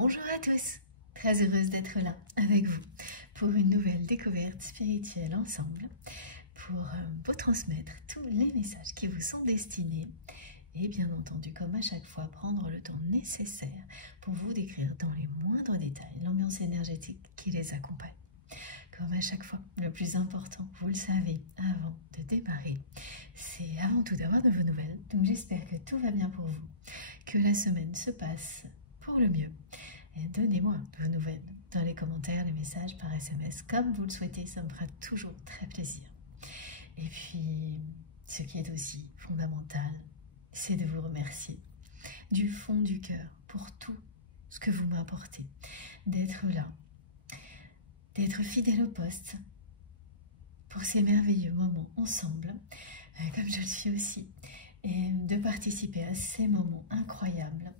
Bonjour à tous, très heureuse d'être là avec vous pour une nouvelle découverte spirituelle ensemble, pour vous transmettre tous les messages qui vous sont destinés et bien entendu, comme à chaque fois, prendre le temps nécessaire pour vous décrire dans les moindres détails l'ambiance énergétique qui les accompagne. Comme à chaque fois, le plus important, vous le savez, avant de démarrer, c'est avant tout d'avoir de vos nouvelles. Donc j'espère que tout va bien pour vous, que la semaine se passe pour le mieux. Et donnez-moi vos nouvelles dans les commentaires, les messages par SMS, comme vous le souhaitez, ça me fera toujours très plaisir. Et puis, ce qui est aussi fondamental, c'est de vous remercier du fond du cœur pour tout ce que vous m'apportez, d'être là, d'être fidèle au poste pour ces merveilleux moments ensemble, comme je le suis aussi, et de participer à ces moments incroyables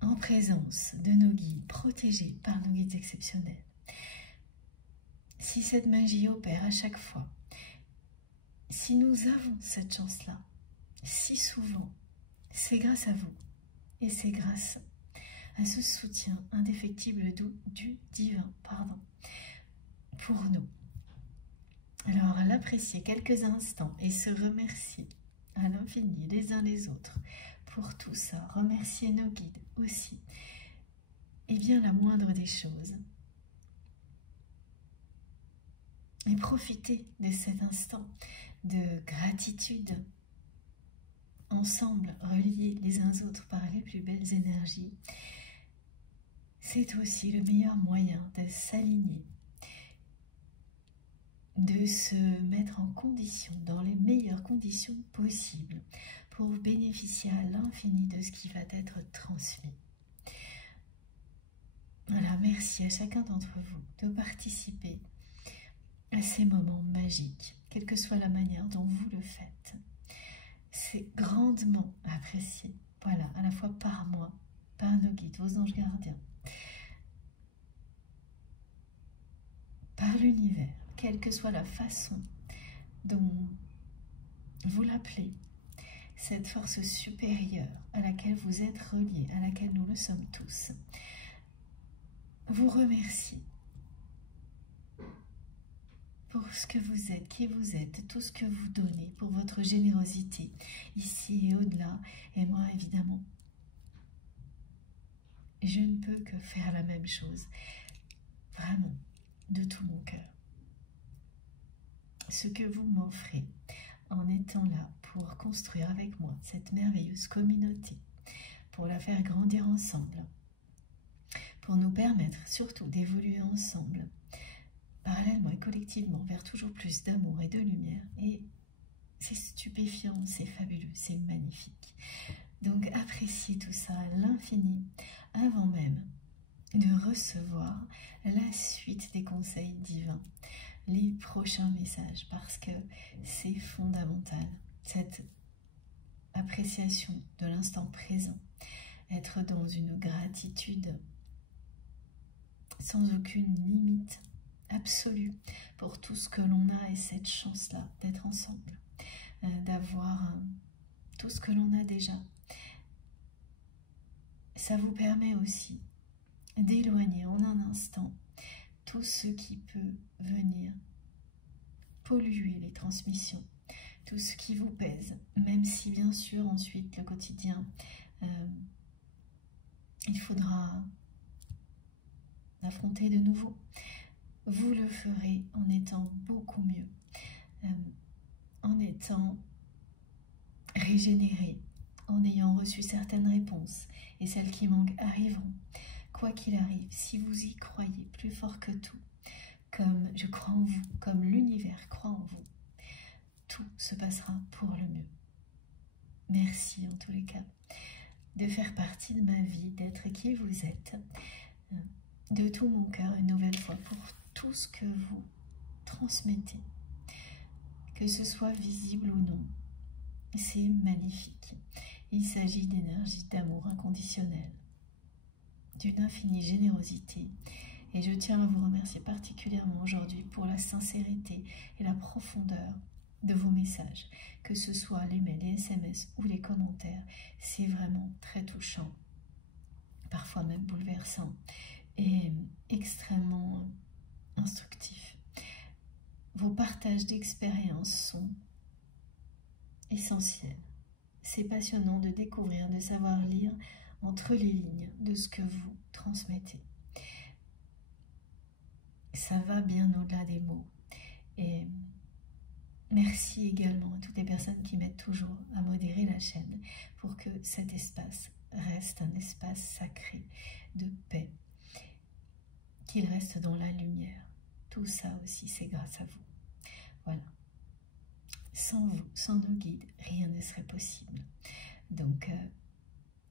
en présence de nos guides, protégés par nos guides exceptionnels. Si cette magie opère à chaque fois, si nous avons cette chance-là, si souvent, c'est grâce à vous et c'est grâce à ce soutien indéfectible du divin, pour nous. Alors, l'apprécier quelques instants et se remercier à l'infini les uns les autres pour tout ça, remercier nos guides aussi, est bien la moindre des choses. Et profiter de cet instant de gratitude, ensemble, reliés les uns aux autres par les plus belles énergies, c'est aussi le meilleur moyen de s'aligner, de se mettre en condition, dans les meilleures conditions possibles, pour bénéficier à l'infini de ce qui va être transmis. Voilà, merci à chacun d'entre vous de participer à ces moments magiques, quelle que soit la manière dont vous le faites. C'est grandement apprécié, voilà, à la fois par moi, par nos guides, vos anges gardiens, par l'univers, quelle que soit la façon dont vous l'appelez, cette force supérieure à laquelle vous êtes reliés, à laquelle nous le sommes tous, vous remercie pour ce que vous êtes, qui vous êtes, tout ce que vous donnez, pour votre générosité, ici et au-delà. Et moi, évidemment, je ne peux que faire la même chose, vraiment, de tout mon cœur. Ce que vous m'offrez en étant là pour construire avec moi cette merveilleuse communauté, pour la faire grandir ensemble, pour nous permettre surtout d'évoluer ensemble, parallèlement et collectivement, vers toujours plus d'amour et de lumière. Et c'est stupéfiant, c'est fabuleux, c'est magnifique. Donc appréciez tout ça à l'infini, avant même de recevoir la suite des conseils divins, les prochains messages, parce que c'est fondamental, cette appréciation de l'instant présent, être dans une gratitude sans aucune limite absolue pour tout ce que l'on a et cette chance-là d'être ensemble, d'avoir tout ce que l'on a déjà. Ça vous permet aussi d'éloigner en un instant tout ce qui peut venir polluer les transmissions, tout ce qui vous pèse, même si bien sûr ensuite le quotidien, il faudra l'affronter de nouveau. Vous le ferez en étant beaucoup mieux, en étant régénéré, en ayant reçu certaines réponses, et celles qui manquent arriveront. Quoi qu'il arrive, si vous y croyez plus fort que tout, comme je crois en vous, comme l'univers croit en vous, tout se passera pour le mieux. Merci en tous les cas de faire partie de ma vie, d'être qui vous êtes, de tout mon cœur une nouvelle fois pour tout ce que vous transmettez, que ce soit visible ou non. C'est magnifique. Il s'agit d'énergie d'amour inconditionnel, d'une infinie générosité. Et je tiens à vous remercier particulièrement aujourd'hui pour la sincérité et la profondeur de vos messages, que ce soit les mails, les SMS ou les commentaires. C'est vraiment très touchant parfois même bouleversant et extrêmement instructif. Vos partages d'expériences sont essentiels. C'est passionnant de découvrir, de savoir lire entre les lignes de ce que vous transmettez. Ça va bien au-delà des mots. Et merci également à toutes les personnes qui m'aident toujours à modérer la chaîne pour que cet espace reste un espace sacré de paix, qu'il reste dans la lumière. Tout ça aussi, c'est grâce à vous. Voilà. Sans vous, sans nos guides, rien ne serait possible. Donc,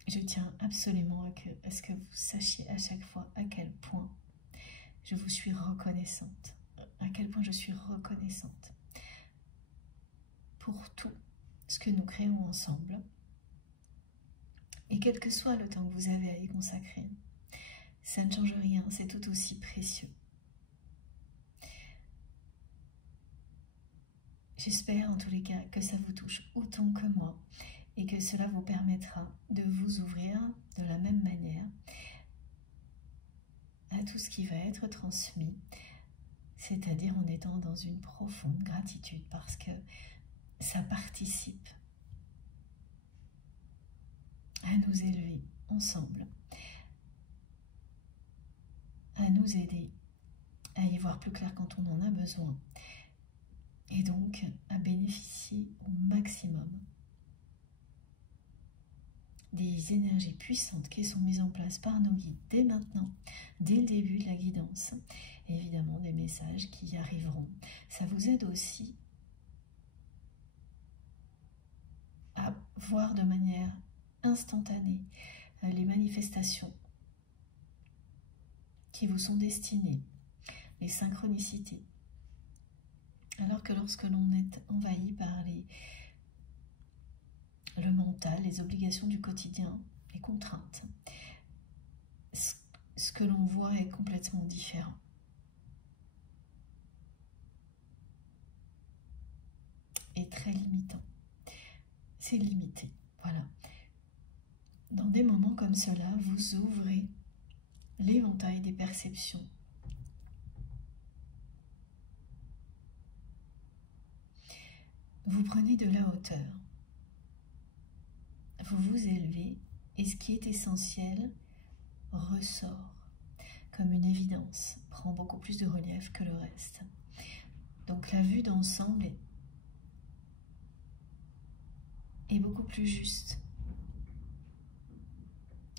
je tiens absolument à ce que vous sachiez à chaque fois à quel point je vous suis reconnaissante, à quel point je suis reconnaissante pour tout ce que nous créons ensemble. Et quel que soit le temps que vous avez à y consacrer, ça ne change rien, c'est tout aussi précieux. J'espère en tous les cas que ça vous touche autant que moi et que cela vous permettra de vous ouvrir de la même manière à tout ce qui va être transmis, c'est-à-dire en étant dans une profonde gratitude parce que ça participe à nous élever ensemble, à nous aider à y voir plus clair quand on en a besoin et donc à bénéficier au maximum des énergies puissantes qui sont mises en place par nos guides dès maintenant, dès le début de la guidance. Et évidemment, des messages qui y arriveront. Ça vous aide aussi à voir de manière instantanée les manifestations qui vous sont destinées, les synchronicités. Alors que lorsque l'on est envahi par le mental, les obligations du quotidien, les contraintes, ce que l'on voit est complètement différent. Et très limitant. C'est limité, voilà. Dans des moments comme cela, vous ouvrez l'éventail des perceptions. Vous prenez de la hauteur. Vous vous élevez et ce qui est essentiel ressort comme une évidence, prend beaucoup plus de relief que le reste. Donc la vue d'ensemble est beaucoup plus juste.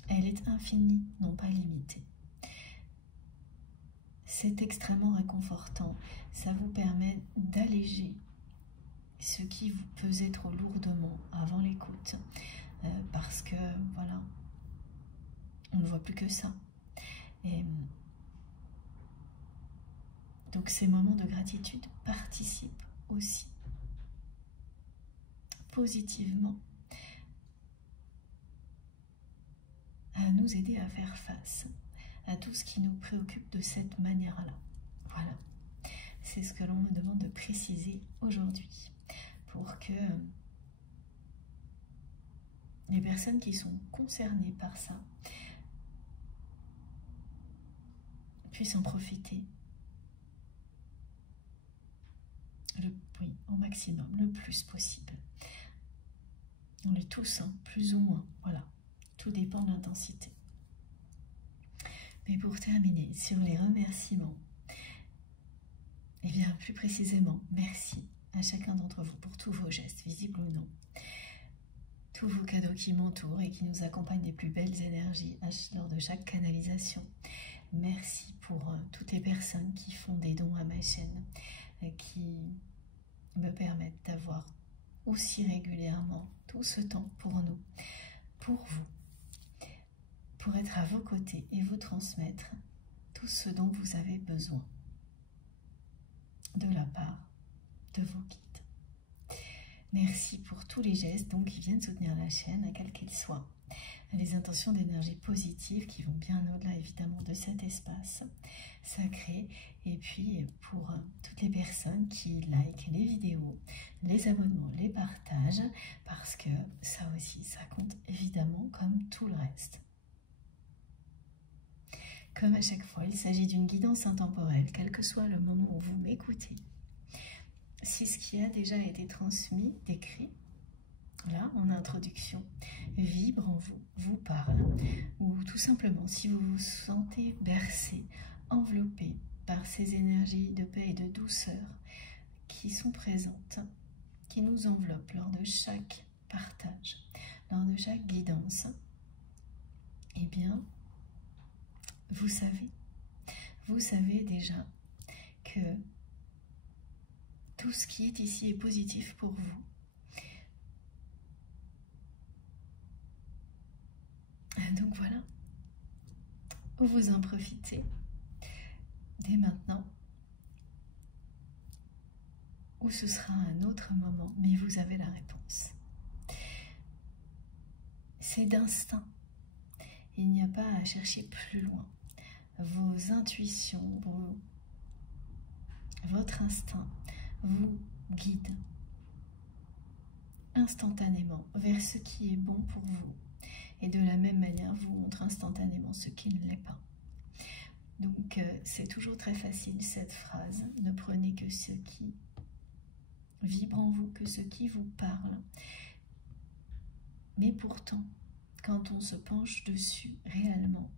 Elle est infinie, non pas limitée. C'est extrêmement réconfortant. Ça vous permet d'alléger ce qui vous pesait trop lourdement avant l'écoute. Parce que, voilà, on ne voit plus que ça. Et donc ces moments de gratitude participent aussi positivement à nous aider à faire face à tout ce qui nous préoccupe de cette manière-là. Voilà, c'est ce que l'on me demande de préciser aujourd'hui pour que les personnes qui sont concernées par ça puissent en profiter oui, au maximum, le plus possible. On est tous, hein, plus ou moins, voilà. Tout dépend de l'intensité. Mais pour terminer sur les remerciements, et bien plus précisément, merci à chacun d'entre vous pour tous vos gestes, visibles ou non. Tous vos cadeaux qui m'entourent et qui nous accompagnent des plus belles énergies lors de chaque canalisation. Merci pour toutes les personnes qui font des dons à ma chaîne, qui me permettent d'avoir aussi régulièrement tout ce temps pour nous, pour vous, pour être à vos côtés et vous transmettre tout ce dont vous avez besoin de la part de vos guides. Merci pour tous les gestes donc, qui viennent soutenir la chaîne, quels qu'ils soient. Les intentions d'énergie positive qui vont bien au-delà évidemment de cet espace sacré. Et puis pour toutes les personnes qui likent les vidéos, les abonnements, les partages, parce que ça aussi, ça compte évidemment comme tout le reste. Comme à chaque fois, il s'agit d'une guidance intemporelle, quel que soit le moment où vous m'écoutez. Si ce qui a déjà été transmis, décrit, là, en introduction, vibre en vous, vous parle, ou tout simplement, si vous vous sentez bercé, enveloppé par ces énergies de paix et de douceur qui sont présentes, qui nous enveloppent lors de chaque partage, lors de chaque guidance, eh bien, vous savez déjà que tout ce qui est ici est positif pour vous. Donc voilà, vous en profitez dès maintenant, ou ce sera un autre moment, mais vous avez la réponse. C'est d'instinct, il n'y a pas à chercher plus loin. Vos intuitions, votre instinct vous guide instantanément vers ce qui est bon pour vous, et de la même manière vous montre instantanément ce qui ne l'est pas. Donc c'est toujours très facile cette phrase, ne prenez que ce qui vibre en vous, que ce qui vous parle. Mais pourtant, quand on se penche dessus réellement,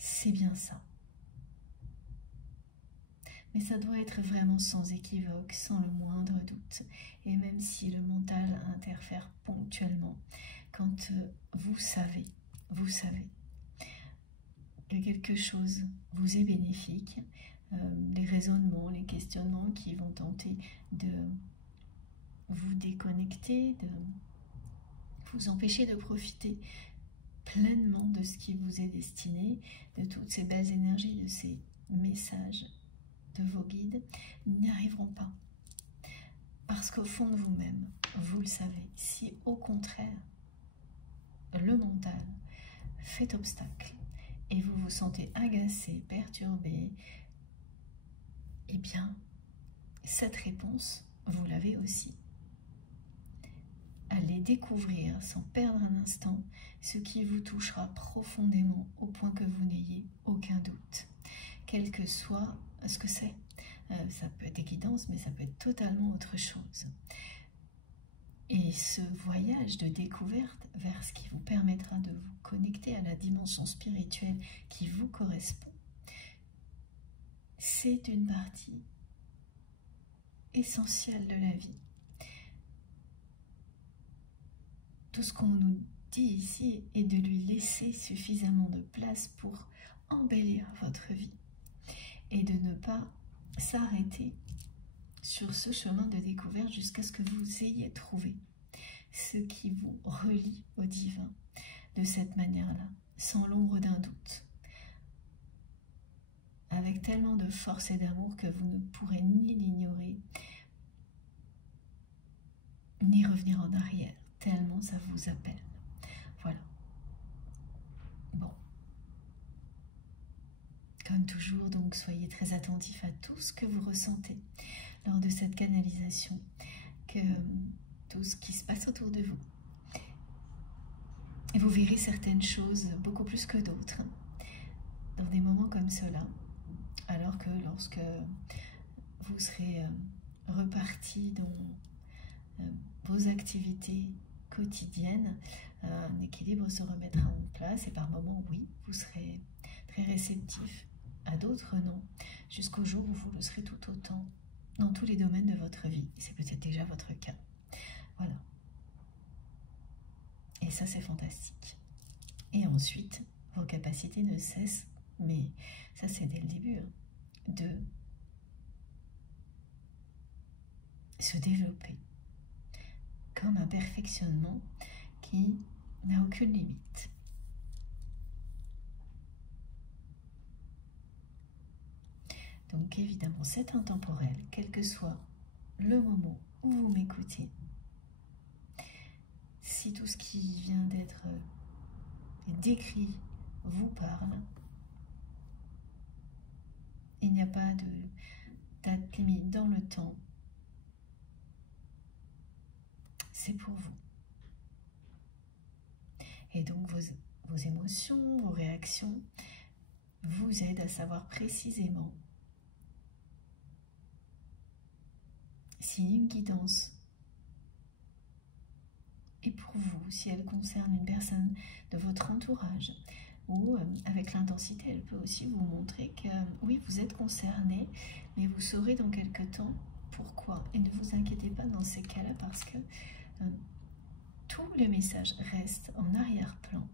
c'est bien ça. Mais ça doit être vraiment sans équivoque, sans le moindre doute. Et même si le mental interfère ponctuellement, quand vous savez que quelque chose vous est bénéfique, les raisonnements, les questionnements qui vont tenter de vous déconnecter, de vous empêcher de profiter pleinement de ce qui vous est destiné, de toutes ces belles énergies, de ces messages de vos guides, n'y arriveront pas. Parce qu'au fond de vous-même, vous le savez, si au contraire, le mental fait obstacle et vous vous sentez agacé, perturbé, eh bien, cette réponse, vous l'avez aussi. Allez découvrir sans perdre un instant ce qui vous touchera profondément au point que vous n'ayez aucun doute, quel que soit ce que c'est. Ça peut être des guidances, mais ça peut être totalement autre chose. Et ce voyage de découverte vers ce qui vous permettra de vous connecter à la dimension spirituelle qui vous correspond, c'est une partie essentielle de la vie. Tout ce qu'on nous dit ici est de lui laisser suffisamment de place pour embellir votre vie et de ne pas s'arrêter sur ce chemin de découverte jusqu'à ce que vous ayez trouvé ce qui vous relie au divin de cette manière-là, sans l'ombre d'un doute, avec tellement de force et d'amour que vous ne pourrez ni l'ignorer, ni revenir en arrière, tellement ça vous appelle. Voilà. Bon. Comme toujours, donc, soyez très attentifs à tout ce que vous ressentez lors de cette canalisation, que tout ce qui se passe autour de vous. Et vous verrez certaines choses beaucoup plus que d'autres dans des moments comme cela, alors que lorsque vous serez reparti dans vos activités quotidiennes, un équilibre se remettra en place et par moments, oui, vous serez très réceptif, à d'autres non, jusqu'au jour où vous le serez tout autant dans tous les domaines de votre vie. C'est peut-être déjà votre cas. Voilà. Et ça, c'est fantastique. Et ensuite, vos capacités ne cessent, mais ça, c'est dès le début, de se développer comme un perfectionnement qui n'a aucune limite. Donc évidemment, c'est intemporel, quel que soit le moment où vous m'écoutez. Si tout ce qui vient d'être décrit vous parle, il n'y a pas de date limite dans le temps. C'est pour vous. Et donc vos émotions, vos réactions vous aident à savoir précisément si une guidance est pour vous, si elle concerne une personne de votre entourage, ou avec l'intensité, elle peut aussi vous montrer que oui, vous êtes concerné, mais vous saurez dans quelque temps pourquoi. Et ne vous inquiétez pas dans ces cas-là, parce que tous les messages restent en arrière-plan.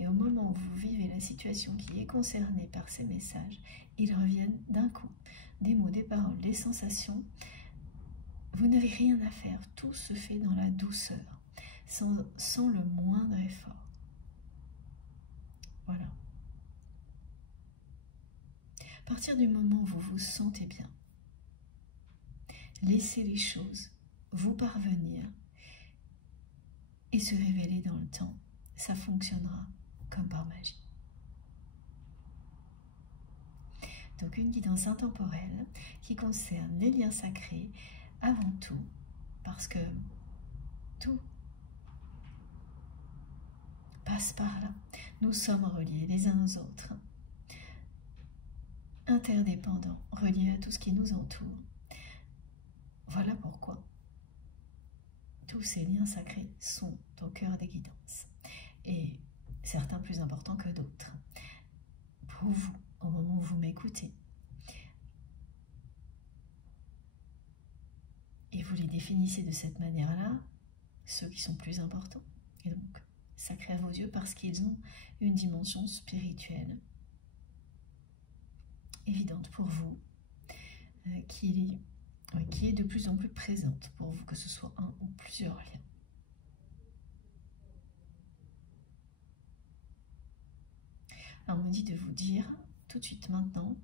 Et au moment où vous vivez la situation qui est concernée par ces messages, ils reviennent d'un coup. Des mots, des paroles, des sensations. Vous n'avez rien à faire. Tout se fait dans la douceur, sans le moindre effort. Voilà. À partir du moment où vous vous sentez bien, laissez les choses vous parvenir et se révéler dans le temps. Ça fonctionnera comme par magie. Donc une guidance intemporelle qui concerne les liens sacrés avant tout, parce que tout passe par là. Nous sommes reliés les uns aux autres, interdépendants, reliés à tout ce qui nous entoure. Voilà pourquoi tous ces liens sacrés sont au cœur des guidances, et certains plus importants que d'autres. Pour vous, au moment où vous m'écoutez, et vous les définissez de cette manière-là, ceux qui sont plus importants, et donc sacrés à vos yeux parce qu'ils ont une dimension spirituelle évidente pour vous, qui est de plus en plus présente pour vous, que ce soit un ou plusieurs liens. Alors on me dit de vous dire tout de suite maintenant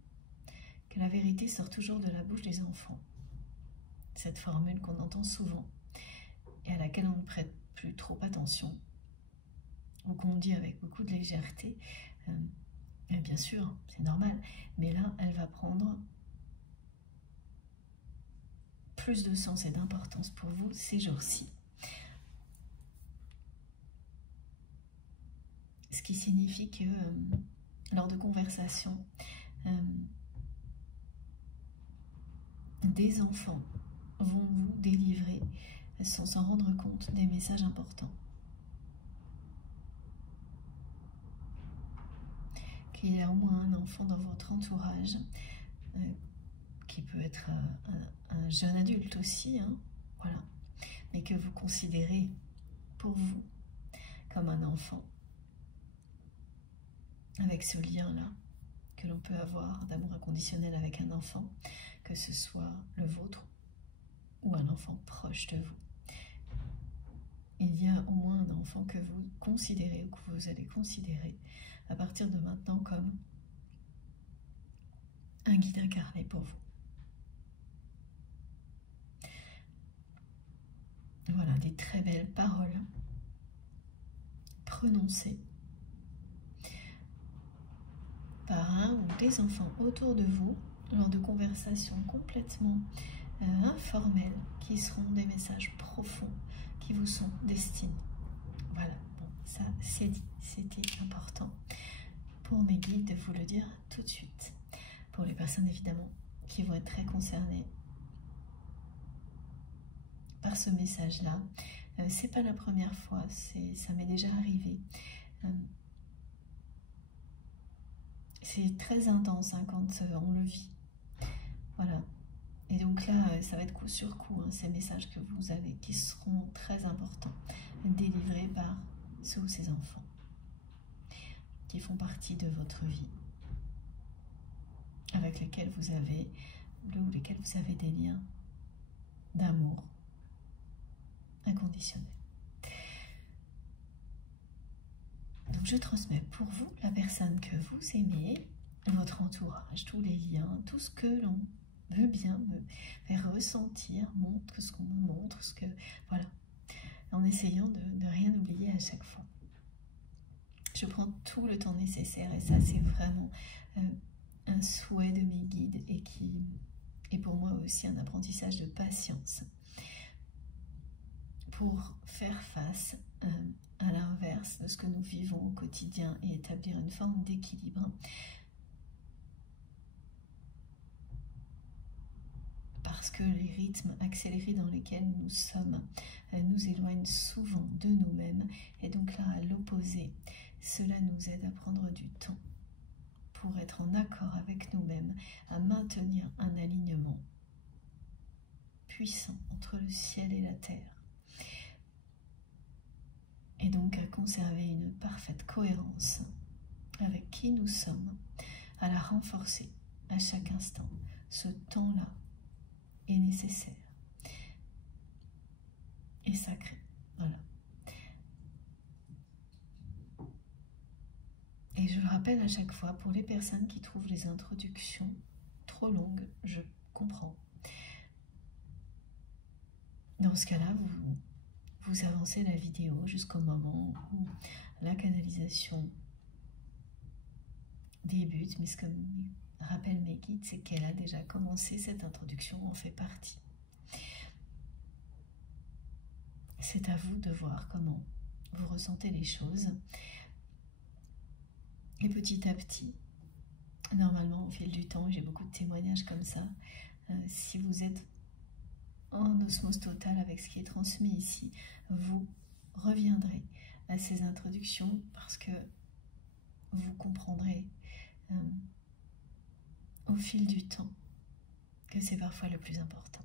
que la vérité sort toujours de la bouche des enfants. Cette formule qu'on entend souvent et à laquelle on ne prête plus trop attention, ou qu'on dit avec beaucoup de légèreté, et bien sûr, c'est normal, mais là, elle va prendre plus de sens et d'importance pour vous ces jours-ci. Ce qui signifie que lors de conversations, des enfants vont vous délivrer, sans s'en rendre compte, des messages importants. Qu'il y a au moins un enfant dans votre entourage, qui peut être un jeune adulte aussi, hein, voilà, mais que vous considérez pour vous comme un enfant, avec ce lien-là que l'on peut avoir d'amour inconditionnel avec un enfant, que ce soit le vôtre ou un enfant proche de vous. Il y a au moins un enfant que vous considérez ou que vous allez considérer à partir de maintenant comme un guide incarné pour vous. Voilà, des très belles paroles prononcées par un ou des enfants autour de vous lors de conversations complètement informelles qui seront des messages profonds qui vous sont destinés. Voilà, bon, ça c'est dit, c'était important pour mes guides de vous le dire tout de suite. Pour les personnes évidemment qui vont être très concernées par ce message-là, c'est pas la première fois, ça m'est déjà arrivé. C'est très intense hein, quand on le vit. Voilà. Et donc là, ça va être coup sur coup, hein, ces messages que vous avez, qui seront très importants, délivrés par ceux ou ces enfants, qui font partie de votre vie, avec lesquels vous avez, ou lesquels vous avez des liens d'amour inconditionnel. Donc je transmets pour vous la personne que vous aimez, votre entourage, tous les liens, tout ce que l'on veut bien me faire ressentir, montre ce qu'on me montre, ce que voilà, en essayant de rien oublier à chaque fois. Je prends tout le temps nécessaire et ça c'est vraiment un souhait de mes guides et qui est pour moi aussi un apprentissage de patience pour faire face à l'inverse de ce que nous vivons au quotidien et établir une forme d'équilibre. Parce que les rythmes accélérés dans lesquels nous sommes nous éloignent souvent de nous-mêmes. Et donc là, à l'opposé, cela nous aide à prendre du temps pour être en accord avec nous-mêmes, à maintenir un alignement puissant entre le ciel et la terre. Et donc à conserver une parfaite cohérence avec qui nous sommes, à la renforcer à chaque instant. Ce temps-là est nécessaire et sacré. Voilà. Et je le rappelle à chaque fois, pour les personnes qui trouvent les introductions trop longues, je comprends. Dans ce cas-là, vous avancez la vidéo jusqu'au moment où la canalisation débute, mais ce que rappellent mes guides, c'est qu'elle a déjà commencé, cette introduction en fait partie. C'est à vous de voir comment vous ressentez les choses. Et petit à petit, normalement au fil du temps, j'ai beaucoup de témoignages comme ça, si vous êtes en osmose totale avec ce qui est transmis ici, vous reviendrez à ces introductions parce que vous comprendrez au fil du temps que c'est parfois le plus important.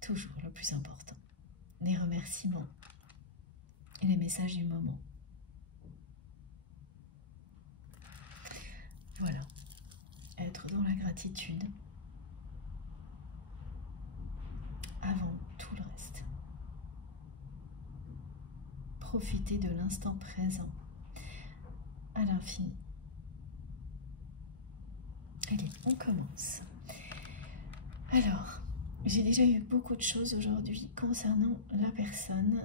Toujours le plus important. Les remerciements et les messages du moment. Voilà. Être dans la gratitude avant tout le reste. Profiter de l'instant présent à l'infini. Allez, on commence. Alors, j'ai déjà eu beaucoup de choses aujourd'hui concernant la personne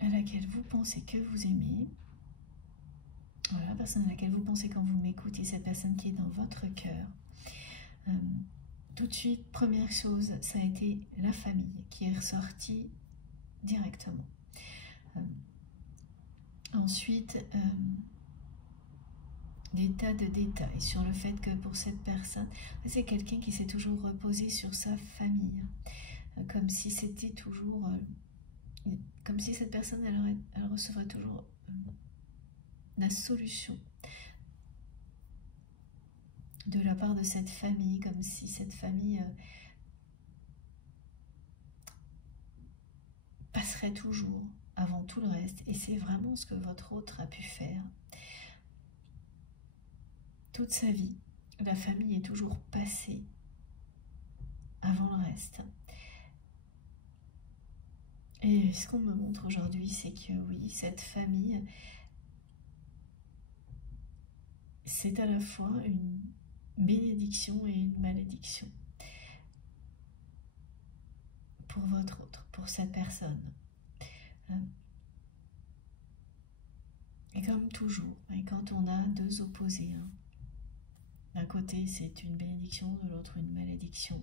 à laquelle vous pensez que vous aimez. Voilà, la personne à laquelle vous pensez quand vous m'écoutez, cette personne qui est dans votre cœur. Tout de suite, première chose, ça a été la famille qui est ressortie directement. Ensuite, des tas de détails sur le fait que pour cette personne, c'est quelqu'un qui s'est toujours reposé sur sa famille, comme si c'était toujours, comme si cette personne, elle recevrait toujours la solution de la part de cette famille, comme si cette famille passerait toujours avant tout le reste. Et c'est vraiment ce que votre autre a pu faire. Toute sa vie, la famille est toujours passée avant le reste. Et ce qu'on me montre aujourd'hui, c'est que oui, cette famille, c'est à la fois une bénédiction et une malédiction pour votre autre, pour cette personne. Et comme toujours, et quand on a deux opposés, d'un côté c'est une bénédiction, de l'autre une malédiction,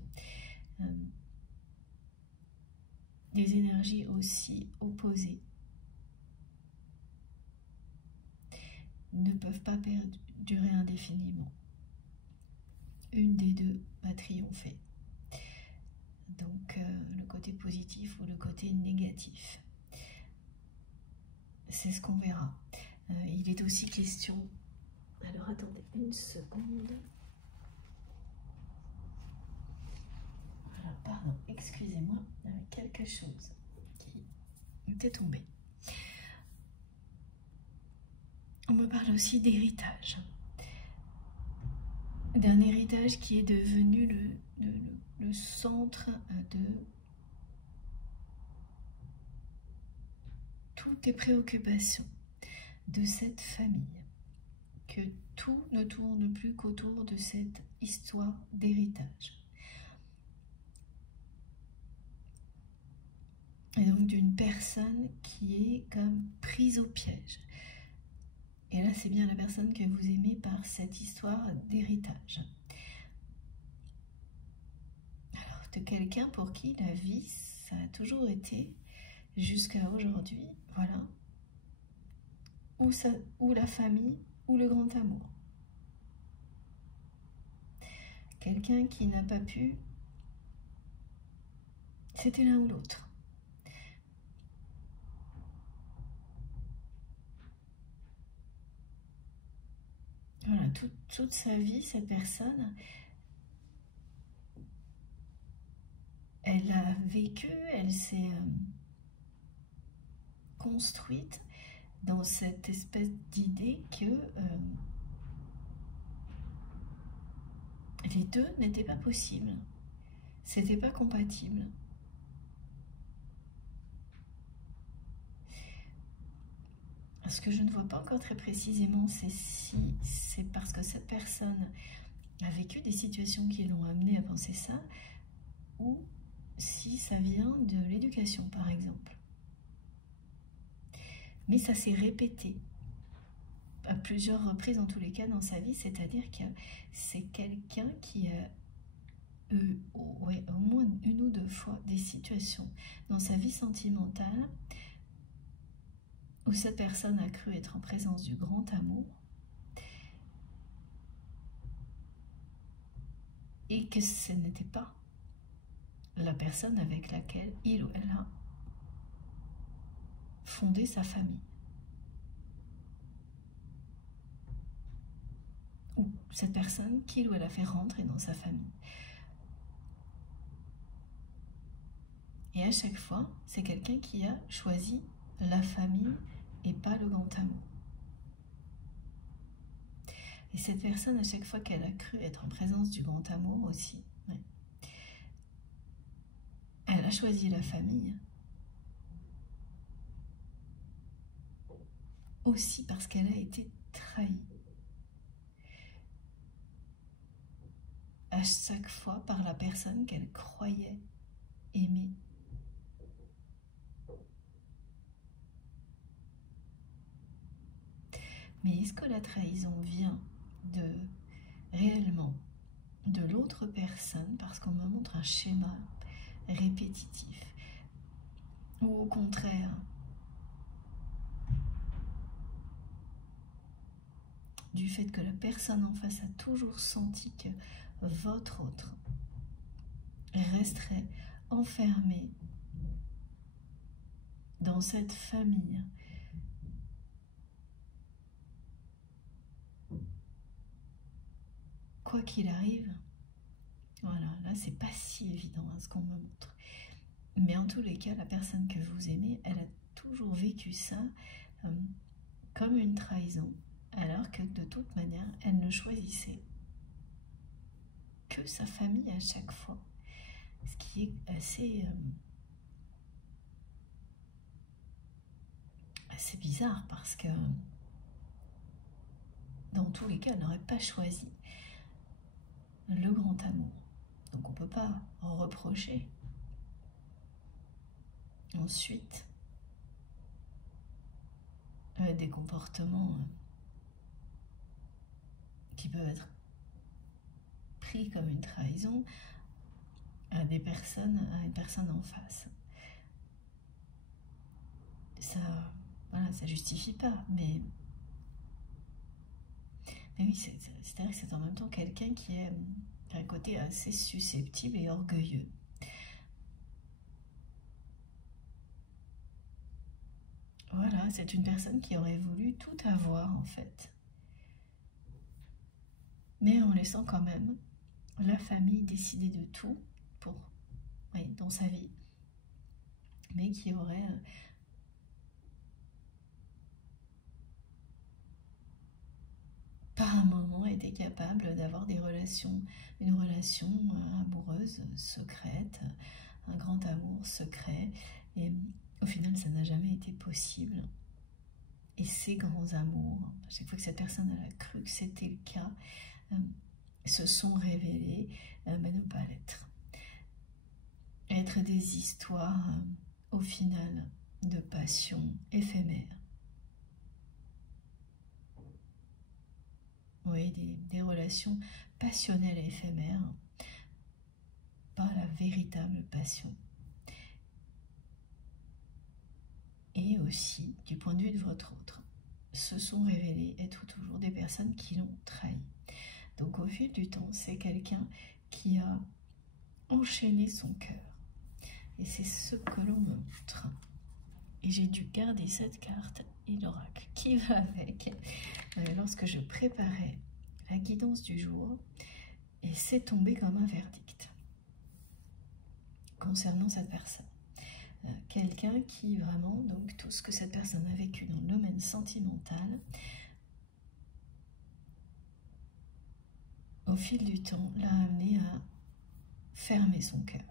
des énergies aussi opposées ne peuvent pas perdurer indéfiniment. Une des deux va triompher. Donc le côté positif ou le côté négatif. C'est ce qu'on verra. Il est aussi question... Alors attendez une seconde. Alors pardon, excusez-moi, il y avait quelque chose qui était tombé. On me parle aussi d'héritage. D'un héritage qui est devenu le centre de toutes les préoccupations de cette famille. Que tout ne tourne plus qu'autour de cette histoire d'héritage. Et donc d'une personne qui est comme prise au piège. Et là, c'est bien la personne que vous aimez par cette histoire d'héritage. Alors, de quelqu'un pour qui la vie Ça a toujours été, jusqu'à aujourd'hui, voilà, ou la famille, ou le grand amour. Quelqu'un qui n'a pas pu, c'était l'un ou l'autre. Voilà, toute sa vie, cette personne, elle a vécu, elle s'est construite dans cette espèce d'idée que les deux n'étaient pas possibles, c'était pas compatible. Ce que je ne vois pas encore très précisément, c'est si c'est parce que cette personne a vécu des situations qui l'ont amené à penser ça, ou si ça vient de l'éducation, par exemple. Mais ça s'est répété à plusieurs reprises, en tous les cas, dans sa vie, c'est-à-dire que c'est quelqu'un qui a eu au moins une ou deux fois des situations dans sa vie sentimentale où cette personne a cru être en présence du grand amour et que ce n'était pas la personne avec laquelle il ou elle a fondé sa famille. Ou cette personne qu'il ou elle a fait rentrer dans sa famille. Et à chaque fois, c'est quelqu'un qui a choisi la famille et pas le grand amour. Et cette personne, à chaque fois qu'elle a cru être en présence du grand amour aussi, ouais, elle a choisi la famille. Aussi parce qu'elle a été trahie. À chaque fois par la personne qu'elle croyait aimer. Mais est-ce que la trahison vient réellement de l'autre personne parce qu'on me montre un schéma répétitif, ou au contraire du fait que la personne en face a toujours senti que votre autre resterait enfermé dans cette famille quoi qu'il arrive. Voilà, là c'est pas si évident ce qu'on me montre. Mais en tous les cas, la personne que vous aimez, elle a toujours vécu ça comme une trahison, alors que de toute manière, elle ne choisissait que sa famille à chaque fois. Ce qui est assez bizarre parce que dans tous les cas, elle n'aurait pas choisi le grand amour. Donc on ne peut pas en reprocher. Ensuite, des comportements qui peuvent être pris comme une trahison à une personne en face. Ça, voilà, ça justifie pas, mais oui, c'est-à-dire que c'est en même temps quelqu'un qui a un côté assez susceptible et orgueilleux. Voilà, c'est une personne qui aurait voulu tout avoir en fait. Mais en laissant quand même la famille décider de tout dans sa vie. Mais qui aurait par un moment été capable d'avoir une relation amoureuse secrète, un grand amour secret, et au final ça n'a jamais été possible. Et ces grands amours, à chaque fois que cette personne a cru que c'était le cas, se sont révélés mais ne pas l'être. Être des histoires au final de passion éphémère. Oui, des relations passionnelles et éphémères, pas la véritable passion. aussi, du point de vue de votre autre, se sont révélées être toujours des personnes qui l'ont trahi. Donc au fil du temps, c'est quelqu'un qui a enchaîné son cœur. Et c'est ce que l'on me montre. Et j'ai dû garder cette carte et l'oracle qui va avec lorsque je préparais la guidance du jour. Et c'est tombé comme un verdict concernant cette personne. Quelqu'un qui vraiment, donc tout ce que cette personne a vécu dans le domaine sentimental, au fil du temps, l'a amené à fermer son cœur.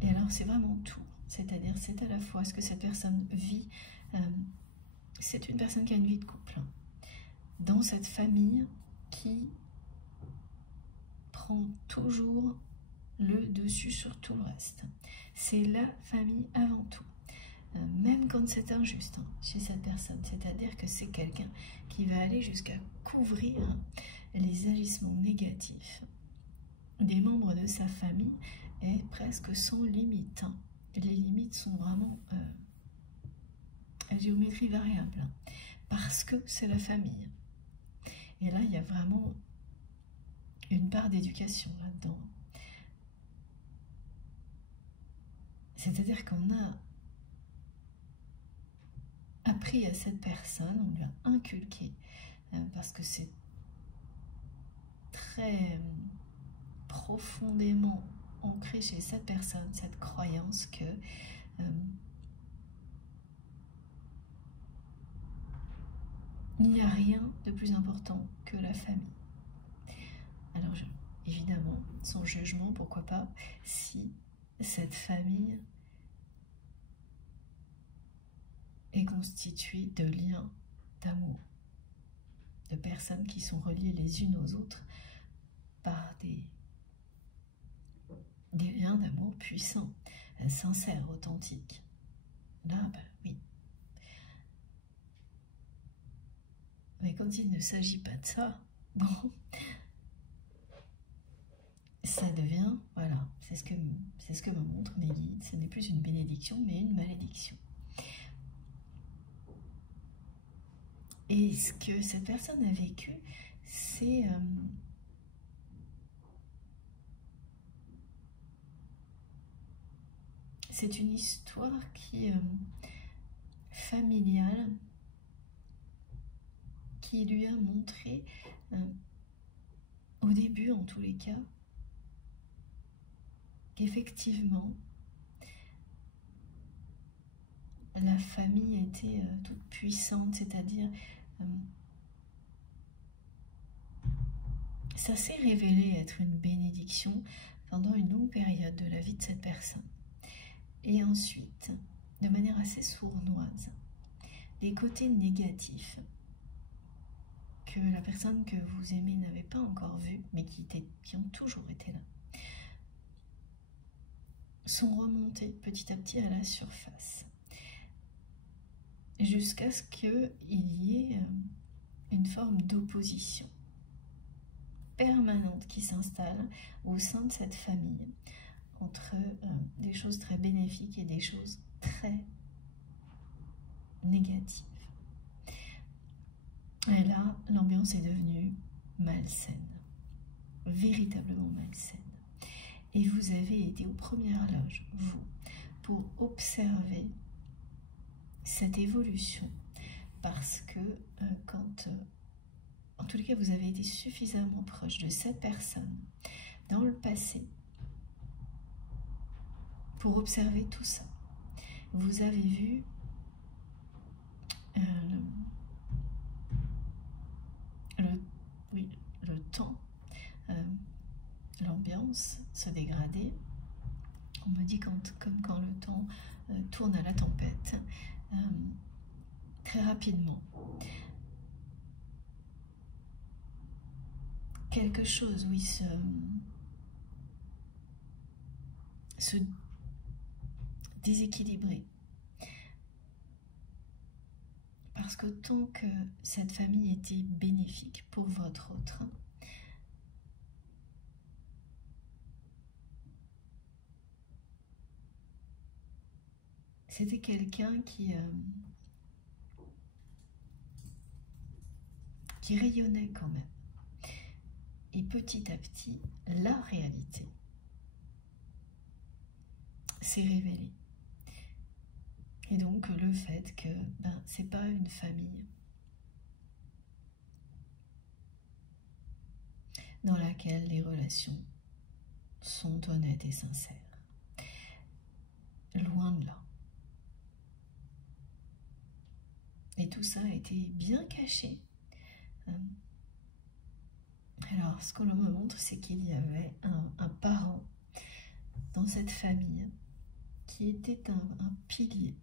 Et alors c'est vraiment tout, c'est-à-dire c'est à la fois ce que cette personne vit, c'est une personne qui a une vie de couple, dans cette famille qui prend toujours le dessus sur tout le reste. C'est la famille avant tout, même quand c'est injuste chez cette personne, c'est-à-dire que c'est quelqu'un qui va aller jusqu'à couvrir les agissements négatifs des membres de sa famille et presque sans limite. Les limites sont vraiment à géométrie variable, parce que c'est la famille. Et là, il y a vraiment une part d'éducation là-dedans. C'est-à-dire qu'on a appris à cette personne, on lui a inculqué, parce que c'est très profondément ancré chez cette personne, cette croyance que il n'y a rien de plus important que la famille. Alors, évidemment, sans jugement, pourquoi pas, si cette famille est constituée de liens d'amour, de personnes qui sont reliées les unes aux autres par des liens d'amour puissants, sincères, authentiques. Là, ben oui. Mais quand il ne s'agit pas de ça, bon, ça devient, voilà, c'est ce que me montrent mes guides, ce n'est plus une bénédiction, mais une malédiction. Et ce que cette personne a vécu, c'est une histoire qui familiale, qui lui a montré, au début en tous les cas, qu'effectivement, la famille était toute puissante, c'est-à-dire ça s'est révélé être une bénédiction pendant une longue période de la vie de cette personne. Et ensuite, de manière assez sournoise, les côtés négatifs que la personne que vous aimez n'avait pas encore vus, mais qui ont toujours été là, sont remontés petit à petit à la surface, jusqu'à ce qu'il y ait une forme d'opposition permanente qui s'installe au sein de cette famille, entre des choses très bénéfiques et des choses très négatives. Et là, l'ambiance est devenue malsaine, véritablement malsaine. Et vous avez été aux premières loges, vous, pour observer cette évolution, parce que en tous les cas, vous avez été suffisamment proche de cette personne dans le passé pour observer tout ça. Vous avez vu le temps, l'ambiance se dégrader. On me dit comme quand le temps tourne à la tempête, très rapidement. Quelque chose, oui, se déséquilibrer. Parce que tant que cette famille était bénéfique pour votre autre, c'était quelqu'un qui rayonnait quand même. Et petit à petit, la réalité s'est révélée. Et donc le fait que c'est pas une famille dans laquelle les relations sont honnêtes et sincères. Loin de là. Et tout ça a été bien caché. Alors, ce que l'on me montre, c'est qu'il y avait un parent dans cette famille qui était un pilier.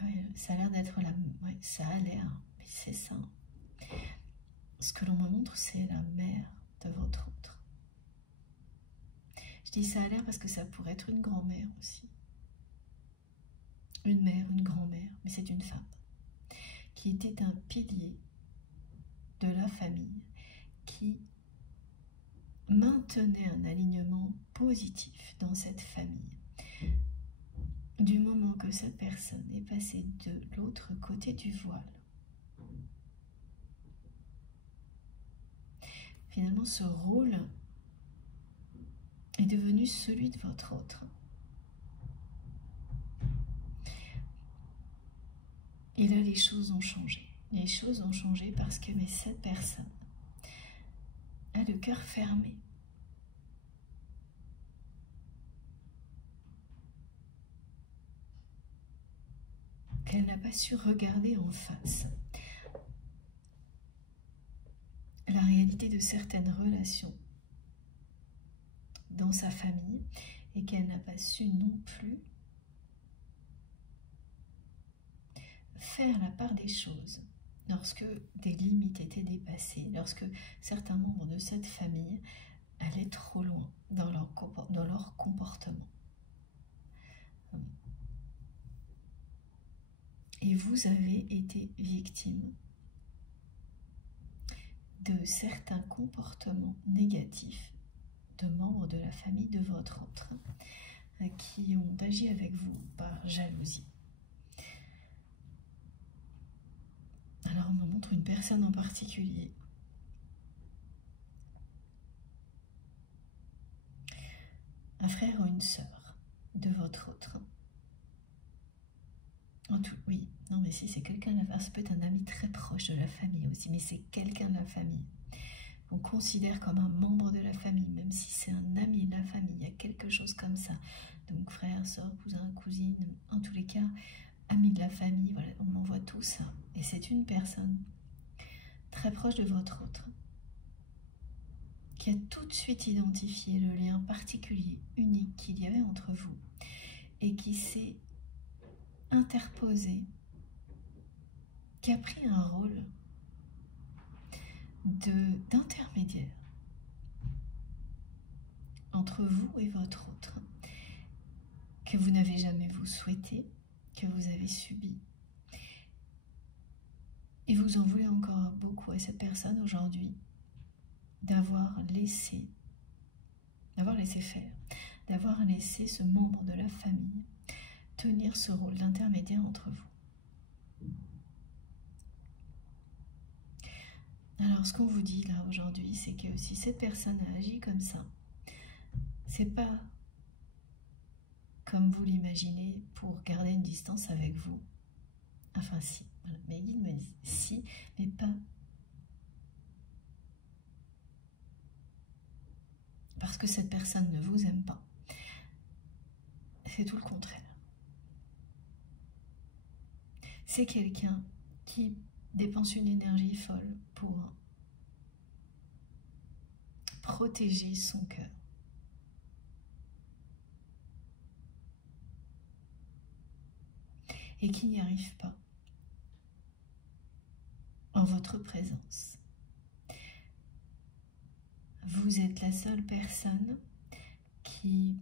Ouais, ça a l'air d'être la... Ouais, ça a l'air, mais c'est ça. Ce que l'on me montre, c'est la mère de votre autre. Je dis ça a l'air parce que ça pourrait être une grand-mère aussi. Une mère, une grand-mère, mais c'est une femme qui était un pilier de la famille, qui maintenait un alignement positif dans cette famille. Du moment que cette personne est passée de l'autre côté du voile, finalement ce rôle est devenu celui de votre autre. Et là, les choses ont changé. Les choses ont changé parce que cette personne a le cœur fermé. Qu'elle n'a pas su regarder en face la réalité de certaines relations dans sa famille et qu'elle n'a pas su non plus faire la part des choses lorsque des limites étaient dépassées, lorsque certains membres de cette famille allaient trop loin dans leur comportement. Et vous avez été victime de certains comportements négatifs de membres de la famille de votre autre qui ont agi avec vous par jalousie. Alors on me montre une personne en particulier. Un frère ou une sœur de votre autre. En tout, oui, non mais si c'est quelqu'un de la famille, ça peut être un ami très proche de la famille aussi, mais c'est quelqu'un de la famille. On considère comme un membre de la famille, même si c'est un ami de la famille, il y a quelque chose comme ça. Donc frère, sœur, cousin, cousine, en tous les cas, ami de la famille, voilà, on en voit tout ça. Et c'est une personne très proche de votre autre qui a tout de suite identifié le lien particulier, unique qu'il y avait entre vous et qui s'est interposé, qui a pris un rôle d'intermédiaire entre vous et votre autre, que vous n'avez jamais vous souhaité, que vous avez subi. Et vous en voulez encore beaucoup à cette personne aujourd'hui d'avoir laissé faire, d'avoir laissé ce membre de la famille tenir ce rôle d'intermédiaire entre vous. Alors, ce qu'on vous dit là aujourd'hui, c'est que si cette personne a agi comme ça, c'est pas comme vous l'imaginez pour garder une distance avec vous. Enfin, si. Voilà. Mes guides me disent si, mais pas. Parce que cette personne ne vous aime pas. C'est tout le contraire. C'est quelqu'un qui dépense une énergie folle pour protéger son cœur. Et qui n'y arrive pas en votre présence. Vous êtes la seule personne qui,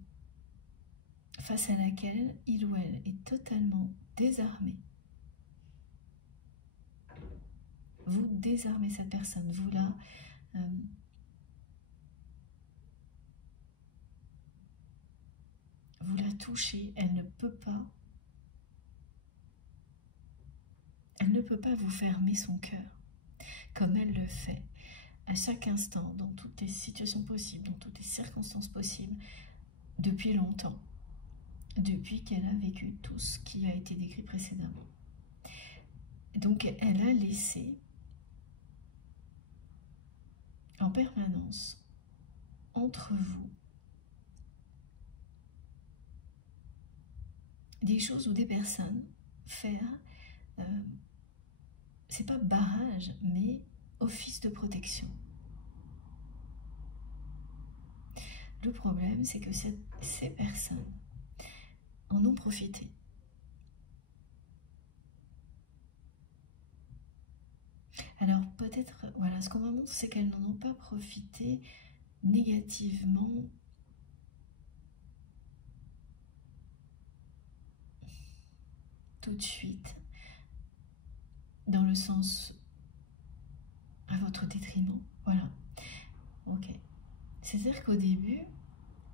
face à laquelle il ou elle est totalement désarmé. Vous désarmez cette personne, vous la toucher, elle ne peut pas. Elle ne peut pas vous fermer son cœur, comme elle le fait à chaque instant, dans toutes les situations possibles, dans toutes les circonstances possibles, depuis longtemps, depuis qu'elle a vécu tout ce qui a été décrit précédemment. Donc elle a laissé en permanence entre vous des choses ou des personnes faire, c'est pas barrage, mais office de protection. Le problème, c'est que ces personnes en ont profité. Alors peut-être, voilà, ce qu'on me montre, c'est qu'elles n'en ont pas profité négativement tout de suite, dans le sens à votre détriment, voilà. Ok. C'est-à-dire qu'au début,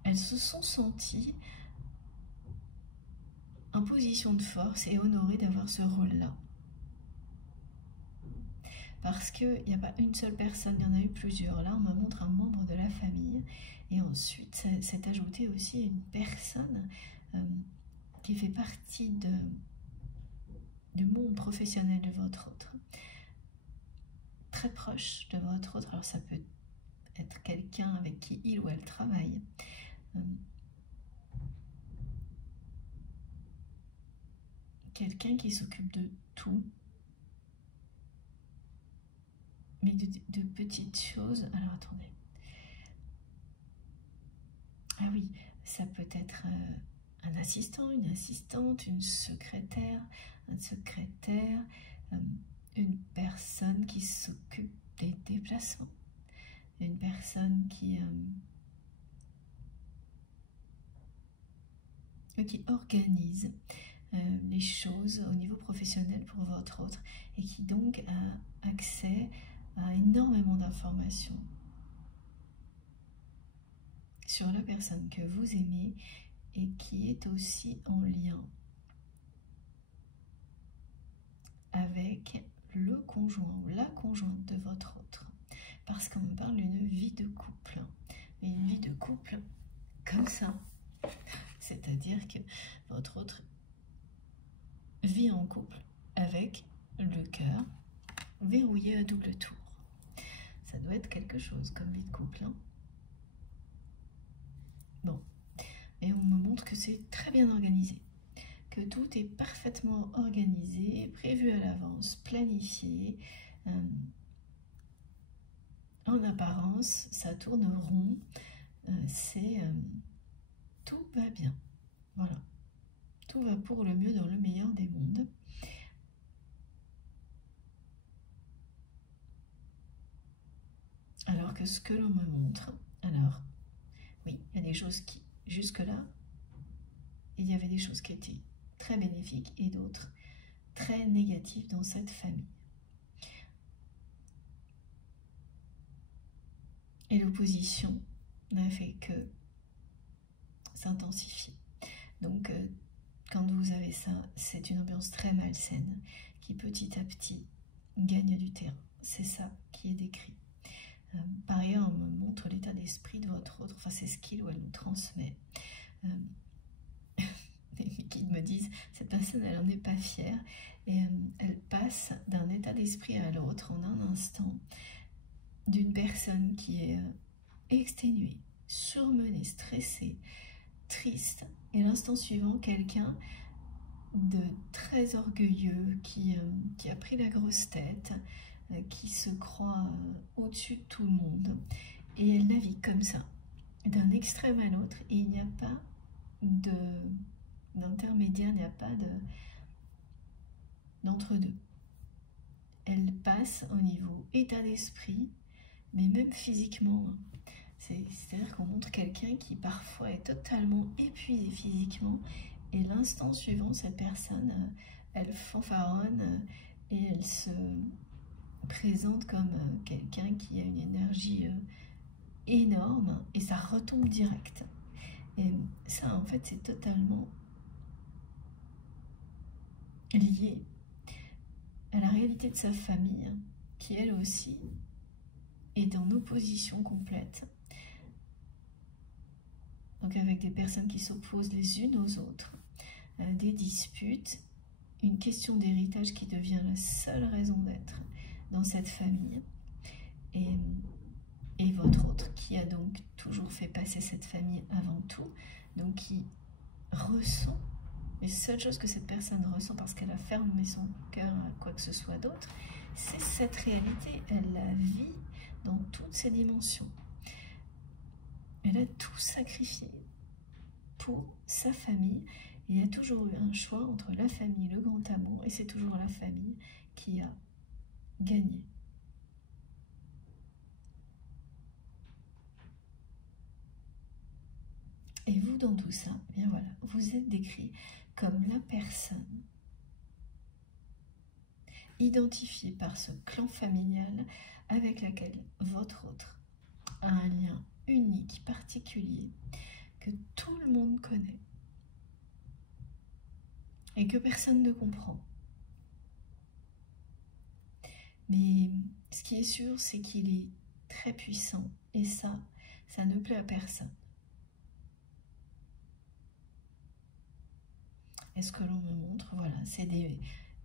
elles se sont senties en position de force et honorées d'avoir ce rôle-là. Parce qu'il n'y a pas une seule personne, il y en a eu plusieurs. Là, on me montre un membre de la famille. Et ensuite, s'est ajouté aussi une personne qui fait partie du monde professionnel de votre autre. Très proche de votre autre. Alors, ça peut être quelqu'un avec qui il ou elle travaille. Quelqu'un qui s'occupe de tout. Mais de petites choses. Alors, attendez. Ah oui, ça peut être un assistant, une assistante, une secrétaire, un secrétaire, une personne qui s'occupe des déplacements, une personne qui organise les choses au niveau professionnel pour votre autre et qui donc a accès à énormément d'informations sur la personne que vous aimez et qui est aussi en lien avec le conjoint ou la conjointe de votre autre. Parce qu'on me parle d'une vie de couple. Mais une vie de couple comme ça. C'est-à-dire que votre autre vit en couple avec le cœur verrouillé à double tour. Ça doit être quelque chose comme vie de couple. Hein. Bon. Et on me montre que c'est très bien organisé. Que tout est parfaitement organisé, prévu à l'avance, planifié. En apparence, ça tourne rond. Tout va bien. Voilà. Tout va pour le mieux dans le meilleur des mondes. Alors que ce que l'on me montre, alors, oui, il y a des choses qui, jusque-là, il y avait des choses qui étaient très bénéfiques et d'autres très négatives dans cette famille. Et l'opposition n'a fait que s'intensifier. Donc, quand vous avez ça, c'est une ambiance très malsaine qui petit à petit gagne du terrain. C'est ça qui est décrit. Par ailleurs, on me montre l'état d'esprit de votre autre, enfin c'est ce qu'il ou elle nous transmet. Les guides me disent, cette personne elle n'en est pas fière et elle passe d'un état d'esprit à l'autre en un instant, d'une personne qui est exténuée, surmenée, stressée, triste, et l'instant suivant, quelqu'un de très orgueilleux qui a pris la grosse tête, qui se croit au-dessus de tout le monde, et elle navigue comme ça, d'un extrême à l'autre, et il n'y a pas d'intermédiaire, il n'y a pas d'entre-deux. Elle passe au niveau état d'esprit, mais même physiquement. C'est-à-dire qu'on montre quelqu'un qui parfois est totalement épuisé physiquement, et l'instant suivant, cette personne, elle fanfaronne et elle se présente comme quelqu'un qui a une énergie énorme, et ça retombe direct. Et ça, ça, en fait, c'est totalement lié à la réalité de sa famille, qui elle aussi est en opposition complète. Donc avec des personnes qui s'opposent les unes aux autres, des disputes, une question d'héritage qui devient la seule raison d'être dans cette famille, et votre autre qui a donc toujours fait passer cette famille avant tout, donc qui ressent, les seules choses que cette personne ressent parce qu'elle a fermé son cœur à quoi que ce soit d'autre, c'est cette réalité, elle la vit dans toutes ses dimensions. Elle a tout sacrifié pour sa famille. Il y a toujours eu un choix entre la famille, le grand amour, et c'est toujours la famille qui a gagné. Et vous, dans tout ça, eh bien voilà, vous êtes décrit comme la personne identifiée par ce clan familial avec laquelle votre autre a un lien unique, particulier, que tout le monde connaît et que personne ne comprend. Mais ce qui est sûr, c'est qu'il est très puissant et ça ne plaît à personne. Et ce que l'on me montre, voilà, c'est des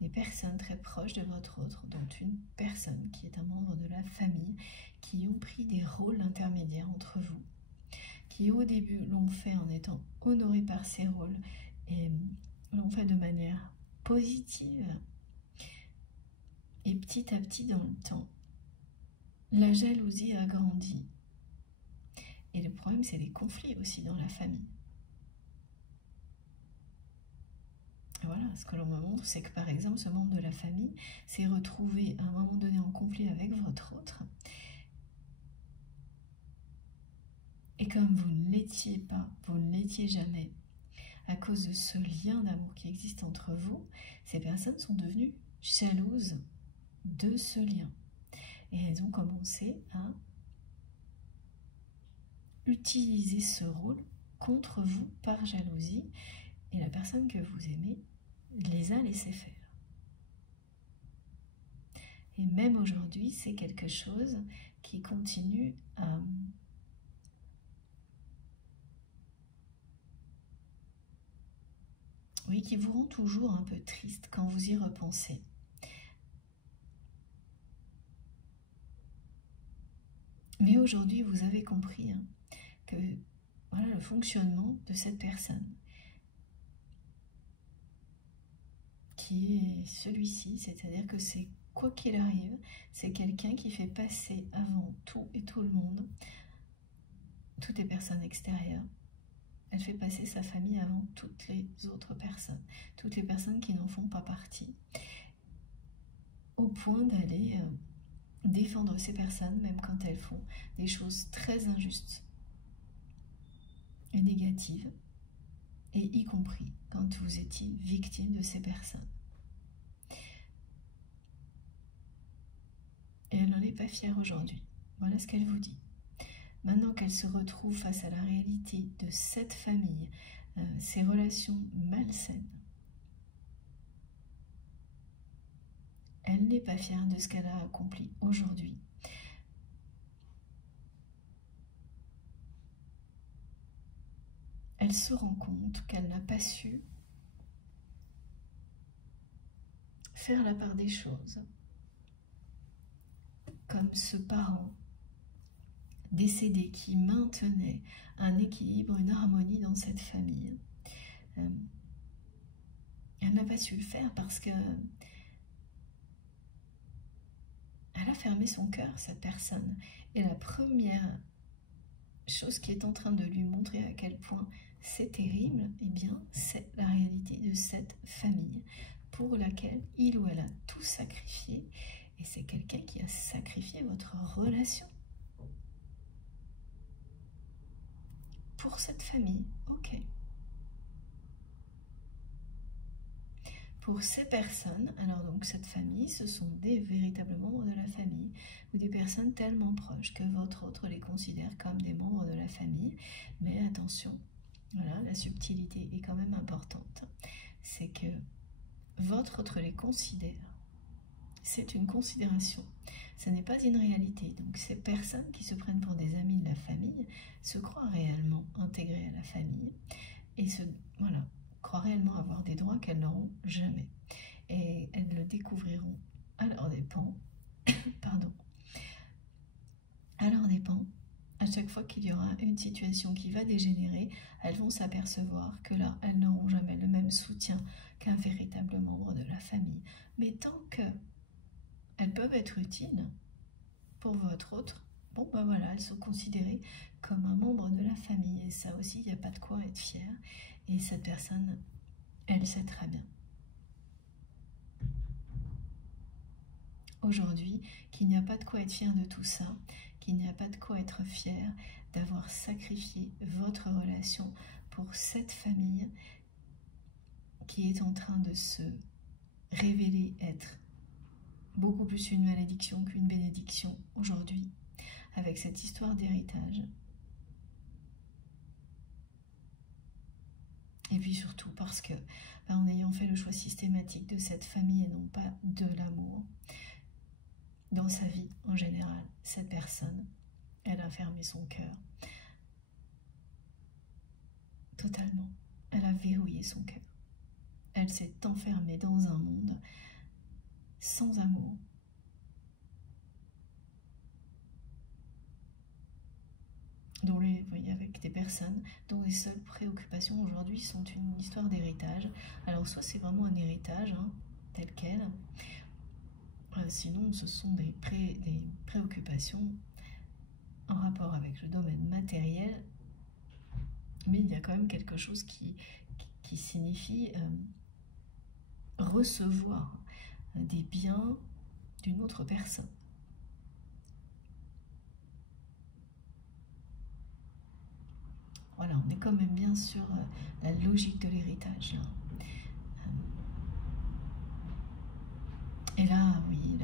personnes très proches de votre autre, dont une personne qui est un membre de la famille, qui ont pris des rôles intermédiaires entre vous, qui au début l'ont fait en étant honorés par ces rôles et l'ont fait de manière positive. Et petit à petit dans le temps, la jalousie a grandi. Et le problème, c'est les conflits aussi dans la famille. Voilà, ce que l'on me montre, c'est que par exemple, ce membre de la famille s'est retrouvé à un moment donné en conflit avec votre autre. Et comme vous ne l'étiez pas, vous ne l'étiez jamais, à cause de ce lien d'amour qui existe entre vous, ces personnes sont devenues jalouses de ce lien. Et elles ont commencé à utiliser ce rôle contre vous par jalousie. Et la personne que vous aimez les a laissés faire. Et même aujourd'hui, c'est quelque chose qui continue à... Oui, qui vous rend toujours un peu triste quand vous y repensez. Mais aujourd'hui, vous avez compris que voilà le fonctionnement de cette personne, qui est celui-ci, c'est-à-dire que c'est quoi qu'il arrive, c'est quelqu'un qui fait passer avant tout et tout le monde, toutes les personnes extérieures. Elle fait passer sa famille avant toutes les autres personnes, toutes les personnes qui n'en font pas partie, au point d'aller défendre ces personnes, même quand elles font des choses très injustes et négatives, et y compris quand vous étiez victime de ces personnes. Et elle n'en est pas fière aujourd'hui. Voilà ce qu'elle vous dit. Maintenant qu'elle se retrouve face à la réalité de cette famille, ces relations malsaines, elle n'est pas fière de ce qu'elle a accompli aujourd'hui. Elle se rend compte qu'elle n'a pas su faire la part des choses, comme ce parent décédé qui maintenait un équilibre, une harmonie dans cette famille. Elle n'a pas su le faire parce que elle a fermé son cœur, cette personne. Et la première chose qui est en train de lui montrer à quel point c'est terrible, eh bien, c'est la réalité de cette famille pour laquelle il ou elle a tout sacrifié. Et c'est quelqu'un qui a sacrifié votre relation. Pour cette famille, ok. Pour ces personnes, alors donc cette famille, ce sont des véritables membres de la famille ou des personnes tellement proches que votre autre les considère comme des membres de la famille. Mais attention, Voilà, la subtilité est quand même importante. C'est que votre autre les considère. C'est une considération. Ce n'est pas une réalité. Donc ces personnes qui se prennent pour des amis de la famille se croient réellement intégrées à la famille et croient réellement avoir des droits qu'elles n'auront jamais. Et elles le découvriront à leurs dépens, pardon, à leurs dépens. À chaque fois qu'il y aura une situation qui va dégénérer, elles vont s'apercevoir que là, elles n'auront jamais le même soutien qu'un véritable membre de la famille. Mais tant qu'elles peuvent être utiles pour votre autre, bon ben voilà, elles sont considérées comme un membre de la famille. Et ça aussi, il n'y a pas de quoi être fier. Et cette personne, elle sait très bien. Aujourd'hui, qu'il n'y a pas de quoi être fier de tout ça, qu'il n'y a pas de quoi être fier d'avoir sacrifié votre relation pour cette famille qui est en train de se révéler être beaucoup plus une malédiction qu'une bénédiction aujourd'hui, avec cette histoire d'héritage. Et puis surtout parce que, en ayant fait le choix systématique de cette famille et non pas de l'amour, dans sa vie en général, cette personne, elle a fermé son cœur totalement. Elle a verrouillé son cœur. Elle s'est enfermée dans un monde sans amour. Avec des personnes dont les seules préoccupations aujourd'hui sont une histoire d'héritage. Alors soit c'est vraiment un héritage, tel quel, sinon ce sont des préoccupations en rapport avec le domaine matériel, mais il y a quand même quelque chose qui signifie recevoir des biens d'une autre personne. Voilà, on est quand même bien sur la logique de l'héritage. Et là, oui,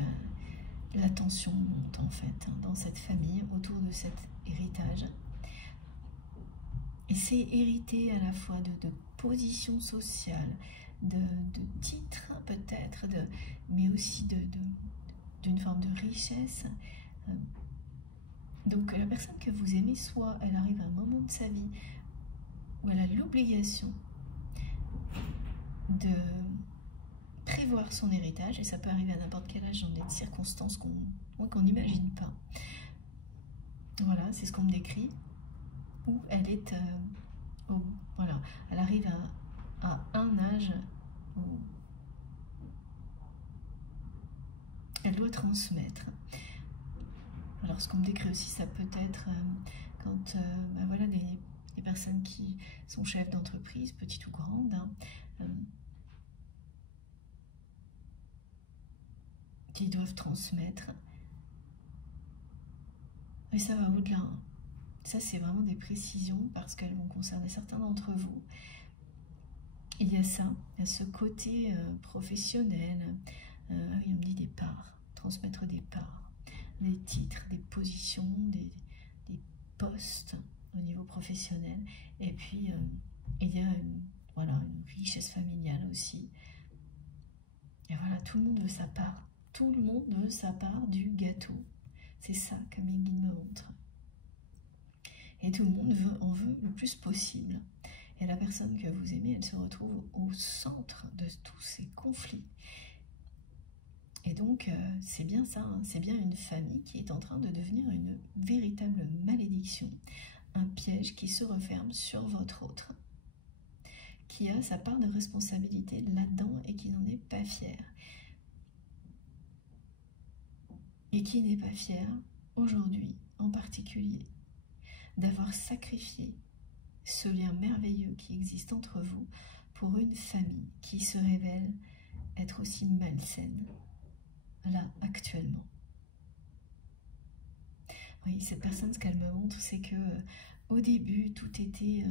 la tension monte en fait dans cette famille autour de cet héritage. Et c'est hérité à la fois de position sociale, de titres peut-être, mais aussi d'une forme de richesse. Donc la personne que vous aimez, soit elle arrive à un moment de sa vie où elle a l'obligation de prévoir son héritage, et ça peut arriver à n'importe quel âge dans des circonstances qu'on n'imagine pas. Voilà, c'est ce qu'on me décrit. Où elle est, voilà, elle arrive à un âge où elle doit transmettre. Alors ce qu'on me décrit aussi, ça peut être quand voilà, des personnes qui sont chefs d'entreprise, petites ou grandes, qui doivent transmettre. Et ça va au-delà. Ça, c'est vraiment des précisions parce qu'elles vont concerner certains d'entre vous. Il y a ça, il y a ce côté professionnel. Oui, on me dit des parts, transmettre des parts, des titres, des positions, des postes au niveau professionnel. Et puis, il y a une richesse familiale aussi. Et voilà, tout le monde veut sa part. Tout le monde veut sa part du gâteau. C'est ça que mes guides me montrent. Et tout le monde en veut le plus possible. Et la personne que vous aimez, elle se retrouve au centre de tous ces conflits. Et donc, c'est bien ça, c'est bien une famille qui est en train de devenir une véritable malédiction. Un piège qui se referme sur votre autre, qui a sa part de responsabilité là-dedans et qui n'en est pas fier. Et qui n'est pas fier, aujourd'hui en particulier, d'avoir sacrifié ce lien merveilleux qui existe entre vous pour une famille qui se révèle être aussi malsaine, là, actuellement. Oui, cette personne, ce qu'elle me montre, c'est que au début, tout était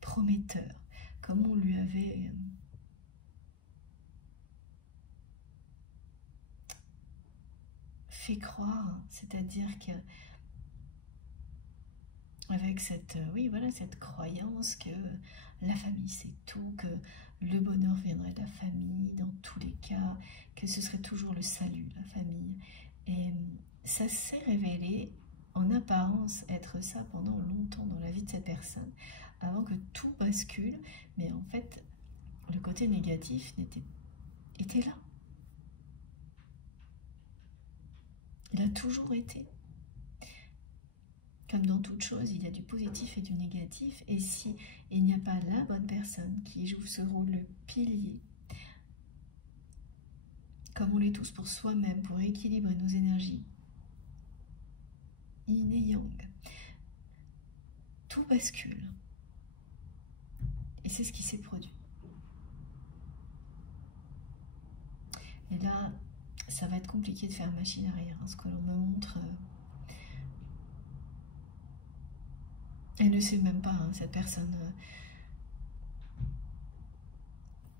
prometteur, comme on lui avait fait croire, c'est-à-dire que avec cette, oui, voilà, cette croyance que la famille c'est tout, que le bonheur viendrait de la famille dans tous les cas, que ce serait toujours le salut, la famille. Et ça s'est révélé en apparence être ça pendant longtemps dans la vie de cette personne, avant que tout bascule, mais en fait, le côté négatif était là. Il a toujours été. Comme dans toute chose, il y a du positif et du négatif, et si il n'y a pas la bonne personne qui joue ce rôle de pilier, comme on l'est tous pour soi-même, pour équilibrer nos énergies, yin et yang, tout bascule. Et c'est ce qui s'est produit. Et là, ça va être compliqué de faire machine arrière, hein, ce que l'on me montre. Elle ne sait même pas, hein, cette personne,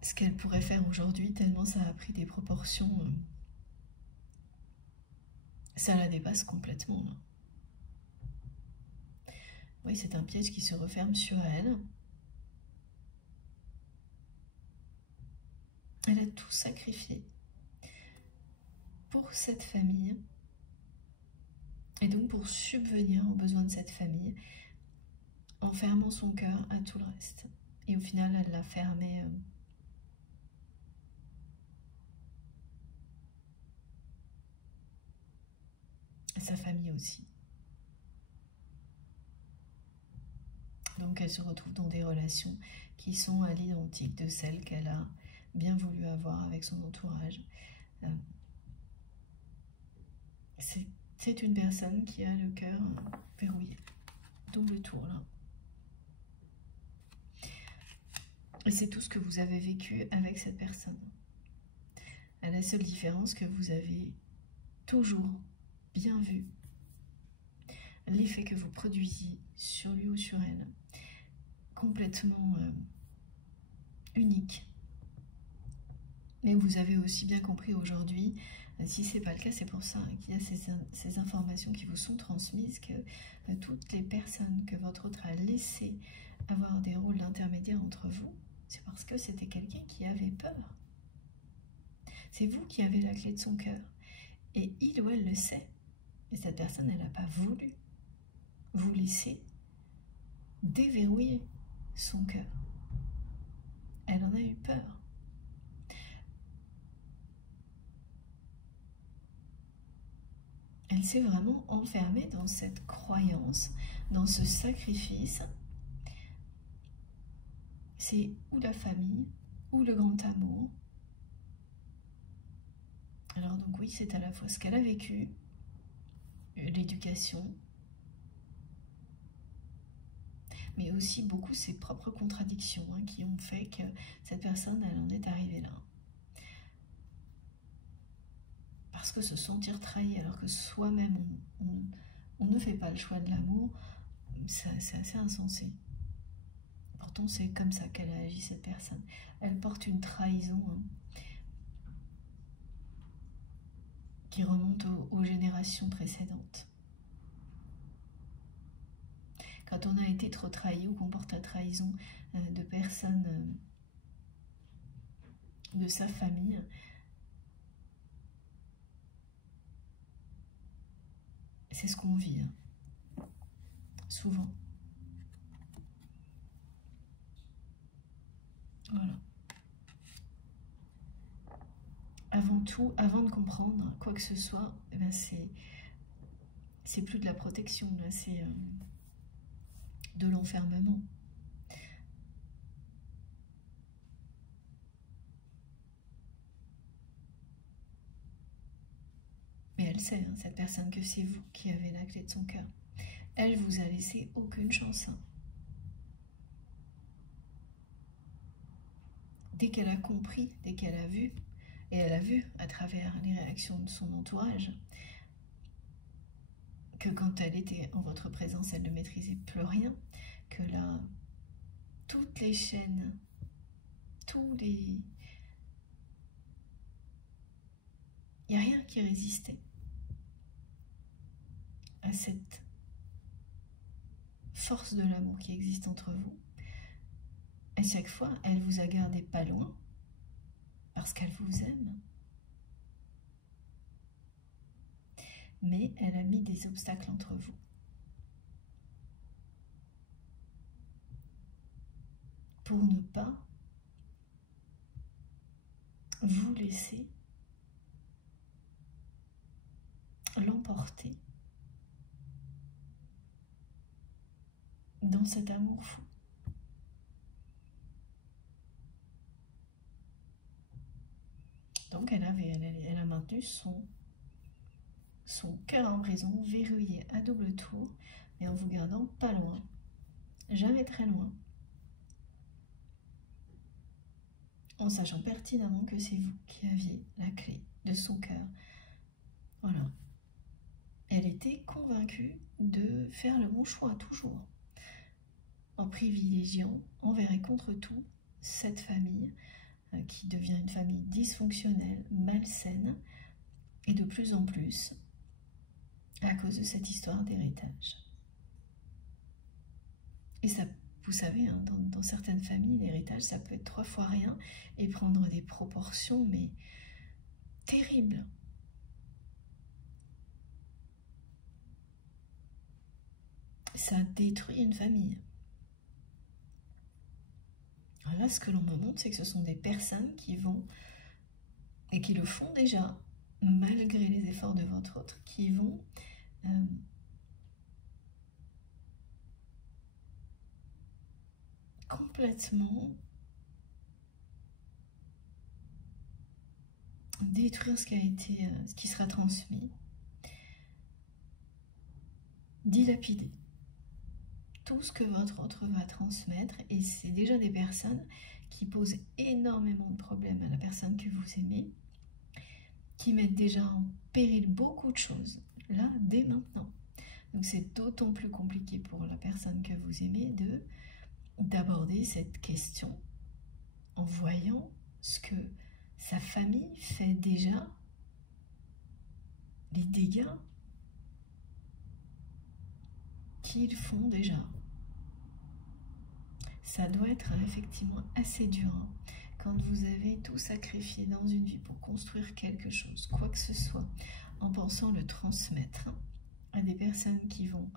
ce qu'elle pourrait faire aujourd'hui, tellement ça a pris des proportions. Ça la dépasse complètement. Là. Oui, c'est un piège qui se referme sur elle. Elle a tout sacrifié pour cette famille et donc pour subvenir aux besoins de cette famille en fermant son cœur à tout le reste. Et au final, elle l'a fermé à sa famille aussi. Donc elle se retrouve dans des relations qui sont à l'identique de celles qu'elle a bien voulu avoir avec son entourage. C'est une personne qui a le cœur verrouillé. Double tour là. Et c'est tout ce que vous avez vécu avec cette personne. À la seule différence que vous avez toujours bien vu l'effet que vous produisiez sur lui ou sur elle, complètement unique. Mais vous avez aussi bien compris aujourd'hui, si ce n'est pas le cas, c'est pour ça qu'il y a ces informations qui vous sont transmises, que toutes les personnes que votre autre a laissé avoir des rôles d'intermédiaire entre vous, c'est parce que c'était quelqu'un qui avait peur. C'est vous qui avez la clé de son cœur. Et il ou elle le sait. Et cette personne, elle n'a pas voulu vous laisser déverrouiller son cœur. Elle en a eu peur. Elle s'est vraiment enfermée dans cette croyance, dans ce sacrifice. C'est ou la famille, ou le grand amour. Alors donc oui, c'est à la fois ce qu'elle a vécu, l'éducation, mais aussi beaucoup ses propres contradictions hein, qui ont fait que cette personne, elle en est arrivée là. Parce que se sentir trahi alors que soi-même on ne fait pas le choix de l'amour, c'est assez insensé. Pourtant c'est comme ça qu'elle a agi cette personne. Elle porte une trahison hein, qui remonte aux générations précédentes. Quand on a été trop trahi ou qu'on porte la trahison de personnes de sa famille, c'est ce qu'on vit, hein, souvent. Voilà. Avant tout, avant de comprendre quoi que ce soit, eh ben c'est plus de la protection, là, c'est de l'enfermement. Mais elle sait, hein, cette personne, que c'est vous qui avez la clé de son cœur. Elle vous a laissé aucune chance. Hein. Dès qu'elle a compris, dès qu'elle a vu, et elle a vu à travers les réactions de son entourage, que quand elle était en votre présence, elle ne maîtrisait plus rien, que là, toutes les chaînes, tous les... Il n'y a rien qui résistait à cette force de l'amour qui existe entre vous. Et chaque fois, elle vous a gardé pas loin parce qu'elle vous aime. Mais elle a mis des obstacles entre vous. Pour ne pas vous laisser l'emporter dans cet amour fou. Donc elle a maintenu son cœur en raison verrouillé à double tour, mais en vous gardant pas loin, jamais très loin, en sachant pertinemment que c'est vous qui aviez la clé de son cœur. Voilà. Elle était convaincue de faire le bon choix, toujours, en privilégiant envers et contre tout cette famille qui devient une famille dysfonctionnelle, malsaine, et de plus en plus à cause de cette histoire d'héritage. Et ça, vous savez, hein, dans certaines familles, l'héritage, ça peut être 3 fois rien et prendre des proportions, mais terribles. Ça détruit une famille. Alors là, ce que l'on me montre, c'est que ce sont des personnes qui vont, et qui le font déjà, malgré les efforts de votre autre, qui vont complètement détruire ce qui sera transmis, dilapider tout ce que votre autre va transmettre, et c'est déjà des personnes qui posent énormément de problèmes à la personne que vous aimez, qui mettent déjà en péril beaucoup de choses, là, dès maintenant. Donc c'est d'autant plus compliqué pour la personne que vous aimez d'aborder cette question en voyant ce que sa famille fait déjà, les dégâts qu'ils font déjà. Ça doit être effectivement assez dur, hein, quand vous avez tout sacrifié dans une vie pour construire quelque chose, quoi que ce soit, en pensant le transmettre à des personnes qui vont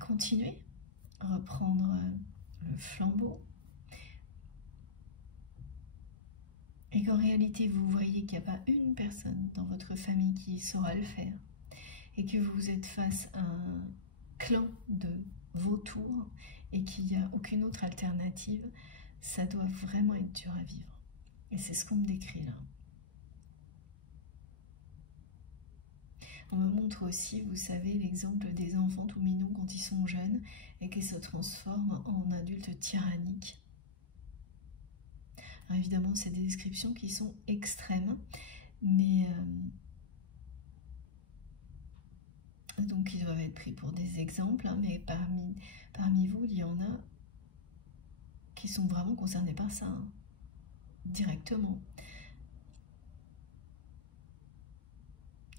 continuer à reprendre le flambeau, et qu'en réalité vous voyez qu'il n'y a pas une personne dans votre famille qui saura le faire, et que vous êtes face à un clan de vautours et qu'il n'y a aucune autre alternative, ça doit vraiment être dur à vivre. Et c'est ce qu'on me décrit là. On me montre aussi, vous savez, l'exemple des enfants tout mignons quand ils sont jeunes et qui se transforment en adultes tyranniques. Alors évidemment, c'est des descriptions qui sont extrêmes, mais donc ils doivent être pris pour des exemples, hein, mais parmi vous, il y en a qui sont vraiment concernés par ça, hein, directement.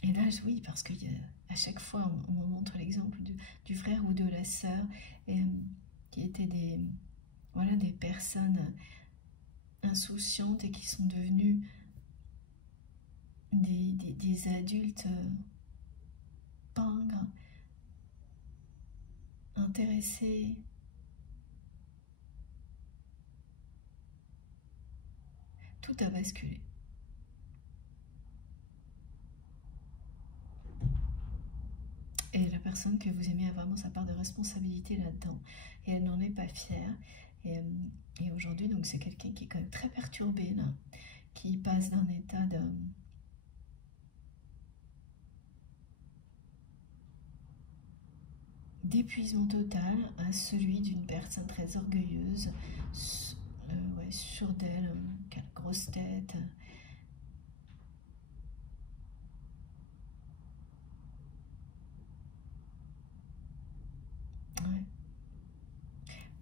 Et là, oui, parce qu'à chaque fois, on me montre l'exemple du frère ou de la sœur, qui étaient des personnes insouciantes et qui sont devenues des adultes pingres, intéressés. Tout a basculé. Et la personne que vous aimez a vraiment sa part de responsabilité là-dedans. Et elle n'en est pas fière. Et aujourd'hui, donc c'est quelqu'un qui est quand même très perturbé, là, qui passe d'un état d'épuisement total à celui d'une personne très orgueilleuse, sûre d'elle, qui a une grosse tête. Ouais.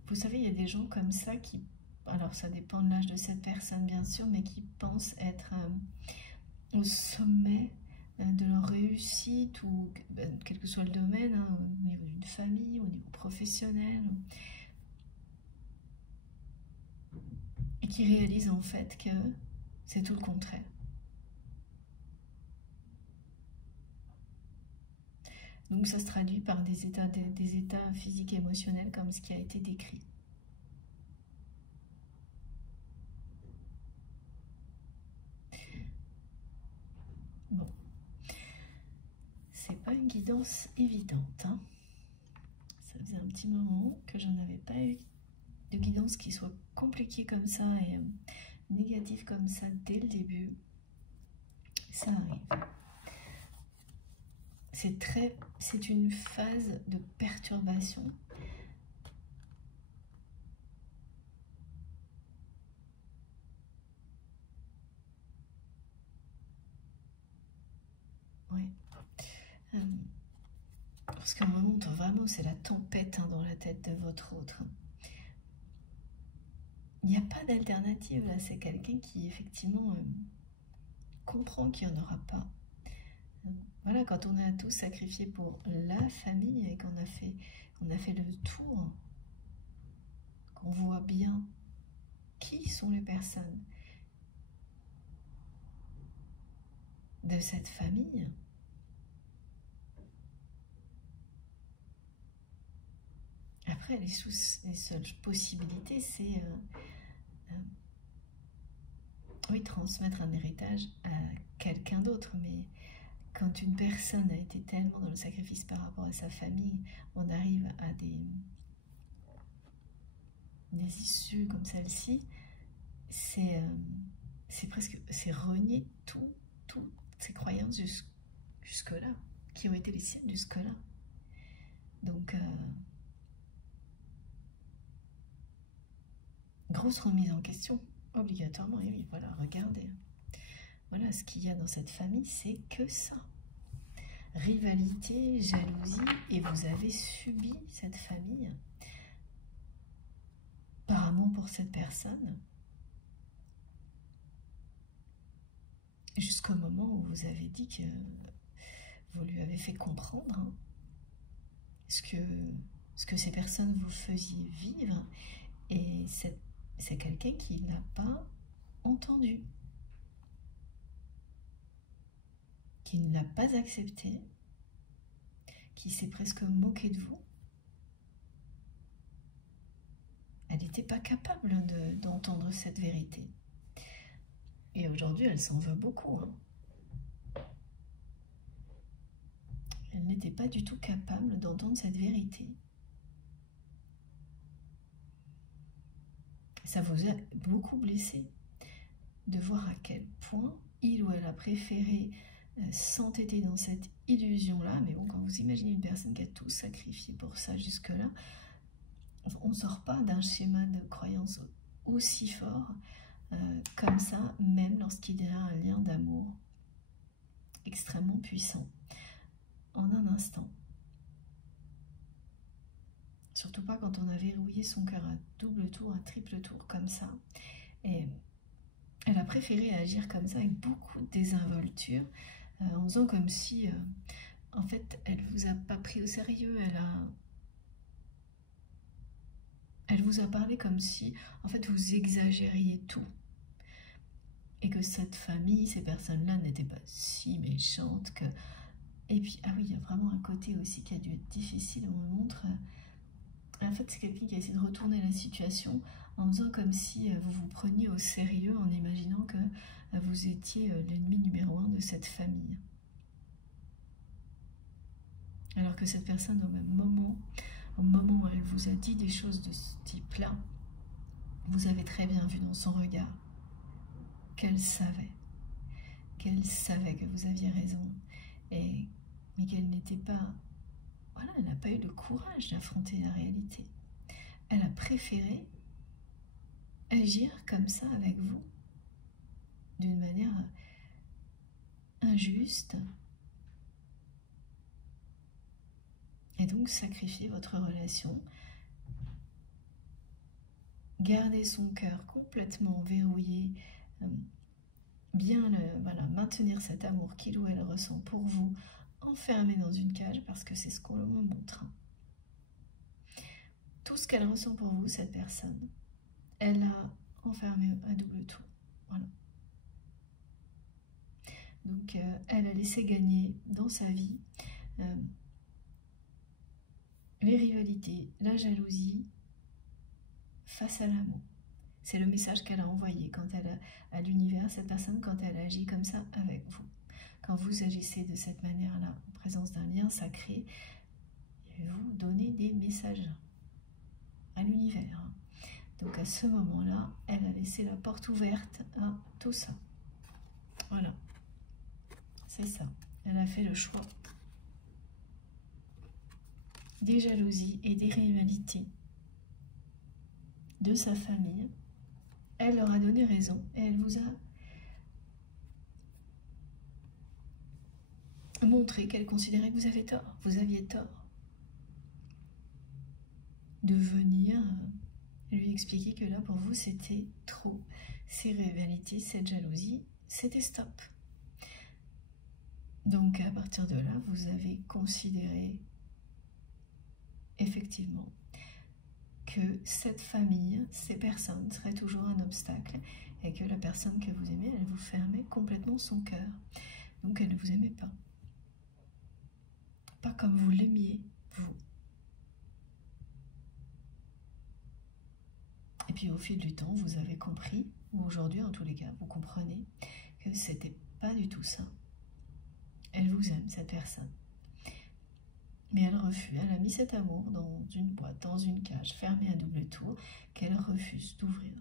Vous savez, il y a des gens comme ça qui, alors ça dépend de l'âge de cette personne bien sûr, mais qui pensent être au sommet de leur réussite, ou quel que soit le domaine, hein, au niveau d'une famille, au niveau professionnel, et qui réalisent en fait que c'est tout le contraire. Donc ça se traduit par des états physiques et émotionnels comme ce qui a été décrit. Bon, c'est pas une guidance évidente, hein. Ça faisait un petit moment que j'en avais pas eu de guidance qui soit compliquée comme ça et négative comme ça dès le début. Ça arrive. C'est une phase de perturbation. Oui. Parce qu'à un moment, vraiment, c'est la tempête, hein, dans la tête de votre autre. Il n'y a pas d'alternative là, c'est quelqu'un qui effectivement comprend qu'il n'y en aura pas. Voilà, quand on a tout sacrifié pour la famille et qu'on a fait le tour, qu'on voit bien qui sont les personnes de cette famille, après les seules possibilités, c'est oui, transmettre un héritage à quelqu'un d'autre, mais quand une personne a été tellement dans le sacrifice par rapport à sa famille, on arrive à des issues comme celle-ci, c'est renier toutes ces croyances jusque-là, qui ont été les siennes jusque-là. Donc, grosse remise en question, obligatoirement. Et oui, voilà, regardez. Voilà, ce qu'il y a dans cette famille, c'est que ça. Rivalité, jalousie, et vous avez subi cette famille par amour pour cette personne, jusqu'au moment où vous avez dit que vous lui avez fait comprendre, hein, ce que ces personnes vous faisiez vivre, et c'est quelqu'un qui n'a pas entendu, qui ne l'a pas accepté, qui s'est presque moqué de vous. Elle n'était pas capable d'entendre cette vérité. Et aujourd'hui, elle s'en veut beaucoup, hein. Elle n'était pas du tout capable d'entendre cette vérité. Ça vous a beaucoup blessé de voir à quel point il ou elle a préféré s'entêter dans cette illusion-là. Mais bon, quand vous imaginez une personne qui a tout sacrifié pour ça jusque-là, on ne sort pas d'un schéma de croyance aussi fort comme ça, même lorsqu'il y a un lien d'amour extrêmement puissant, en un instant. Surtout pas quand on a verrouillé son cœur à double tour, à triple tour comme ça. Et elle a préféré agir comme ça avec beaucoup de désinvolture, en faisant comme si, en fait, elle vous a pas pris au sérieux. Elle vous a parlé comme si, en fait, vous exagériez tout. Et que cette famille, ces personnes-là n'étaient pas si méchantes que... Et puis, ah oui, il y a vraiment un côté aussi qui a dû être difficile. On me montre... En fait, c'est quelqu'un qui a essayé de retourner la situation en faisant comme si vous vous preniez au sérieux, en imaginant que vous étiez l'ennemi numéro 1 de cette famille. Alors que cette personne, au même moment, au moment où elle vous a dit des choses de ce type-là, vous avez très bien vu dans son regard qu'elle savait que vous aviez raison, mais qu'elle n'était pas... Voilà, elle n'a pas eu le courage d'affronter la réalité. Elle a préféré agir comme ça avec vous, d'une manière injuste, et donc sacrifier votre relation, garder son cœur complètement verrouillé bien voilà, maintenir cet amour qu'il ou elle ressent pour vous, enfermé dans une cage, parce que c'est ce qu'on me montre. Tout ce qu'elle ressent pour vous, cette personne, elle l'a enfermé à double tour. Voilà. Donc, elle a laissé gagner dans sa vie les rivalités, la jalousie face à l'amour. C'est le message qu'elle a envoyé quand elle à l'univers, cette personne, quand elle agit comme ça avec vous. Quand vous agissez de cette manière-là, en présence d'un lien sacré, vous donnez des messages à l'univers. Donc à ce moment-là, elle a laissé la porte ouverte à tout ça. Voilà. C'est ça. Elle a fait le choix des jalousies et des rivalités de sa famille. Elle leur a donné raison et elle vous a montré qu'elle considérait que vous avez tort, vous aviez tort. De venir lui expliquer que là pour vous c'était trop. Ces rivalités, cette jalousie, c'était stop. Donc à partir de là, vous avez considéré effectivement que cette famille, ces personnes seraient toujours un obstacle et que la personne que vous aimez, elle vous fermait complètement son cœur. Donc elle ne vous aimait pas. Pas comme vous l'aimiez, vous. Et puis au fil du temps, vous avez compris, ou aujourd'hui en tous les cas, vous comprenez que c'était pas du tout ça. Elle vous aime, cette personne. Mais elle refuse, elle a mis cet amour dans une boîte, dans une cage, fermée à double tour, qu'elle refuse d'ouvrir.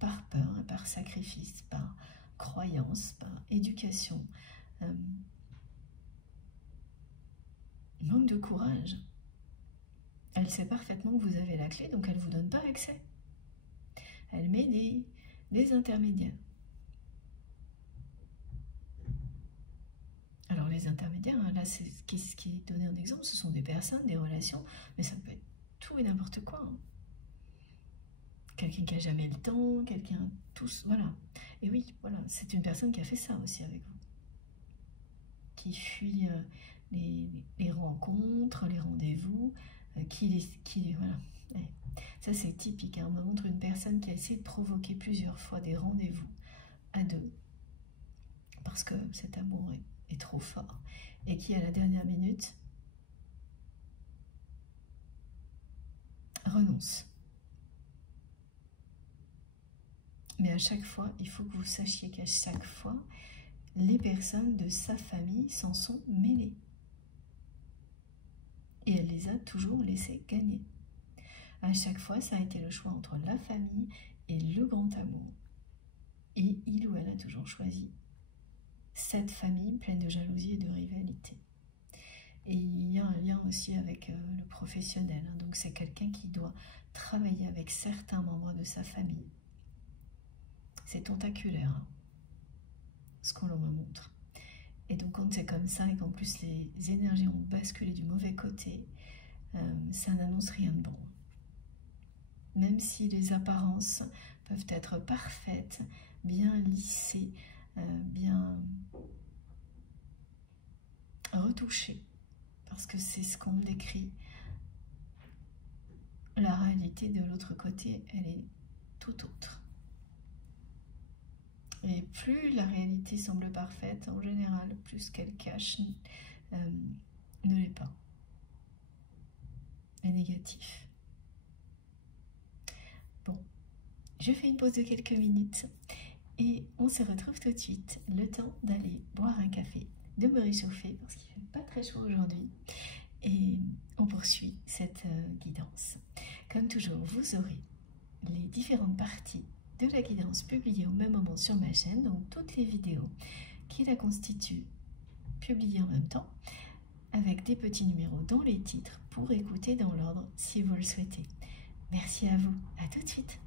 Par peur, par sacrifice, par croyance, par éducation. Manque de courage. Elle sait parfaitement que vous avez la clé, donc elle ne vous donne pas accès. Elle met des intermédiaires. Alors les intermédiaires, hein, là c'est ce qui est donné en exemple, ce sont des personnes, des relations, mais ça peut être tout et n'importe quoi. Hein. Quelqu'un qui n'a jamais le temps, quelqu'un, tous, voilà. Et oui, voilà, c'est une personne qui a fait ça aussi avec vous. Qui fuit les rencontres, les rendez-vous, voilà. Ouais. Ça c'est typique, hein. On me montre une personne qui a essayé de provoquer plusieurs fois des rendez-vous à deux, parce que cet amour est trop fort, et qui à la dernière minute renonce. Mais à chaque fois, il faut que vous sachiez qu'à chaque fois, les personnes de sa famille s'en sont mêlées. Et elle les a toujours laissées gagner. À chaque fois, ça a été le choix entre la famille et le grand amour. Et il ou elle a toujours choisi cette famille pleine de jalousie et de rivalité. Et il y a un lien aussi avec le professionnel. Hein. Donc c'est quelqu'un qui doit travailler avec certains membres de sa famille. C'est tentaculaire, hein, ce qu'on me montre. Et donc quand c'est comme ça et qu'en plus les énergies ont basculé du mauvais côté, ça n'annonce rien de bon. Même si les apparences peuvent être parfaites, bien lissées, bien retouchées, parce que c'est ce qu'on décrit. La réalité de l'autre côté, elle est tout autre. Et plus la réalité semble parfaite, en général, plus qu'elle cache ne l'est pas. Est négatif. Bon, je fais une pause de quelques minutes et on se retrouve tout de suite. Le temps d'aller boire un café, de me réchauffer parce qu'il ne fait pas très chaud aujourd'hui. Et on poursuit cette guidance. Comme toujours, vous aurez les différentes parties de la guidance publiée au même moment sur ma chaîne, donc toutes les vidéos qui la constituent publiées en même temps, avec des petits numéros dans les titres pour écouter dans l'ordre si vous le souhaitez. Merci à vous, à tout de suite.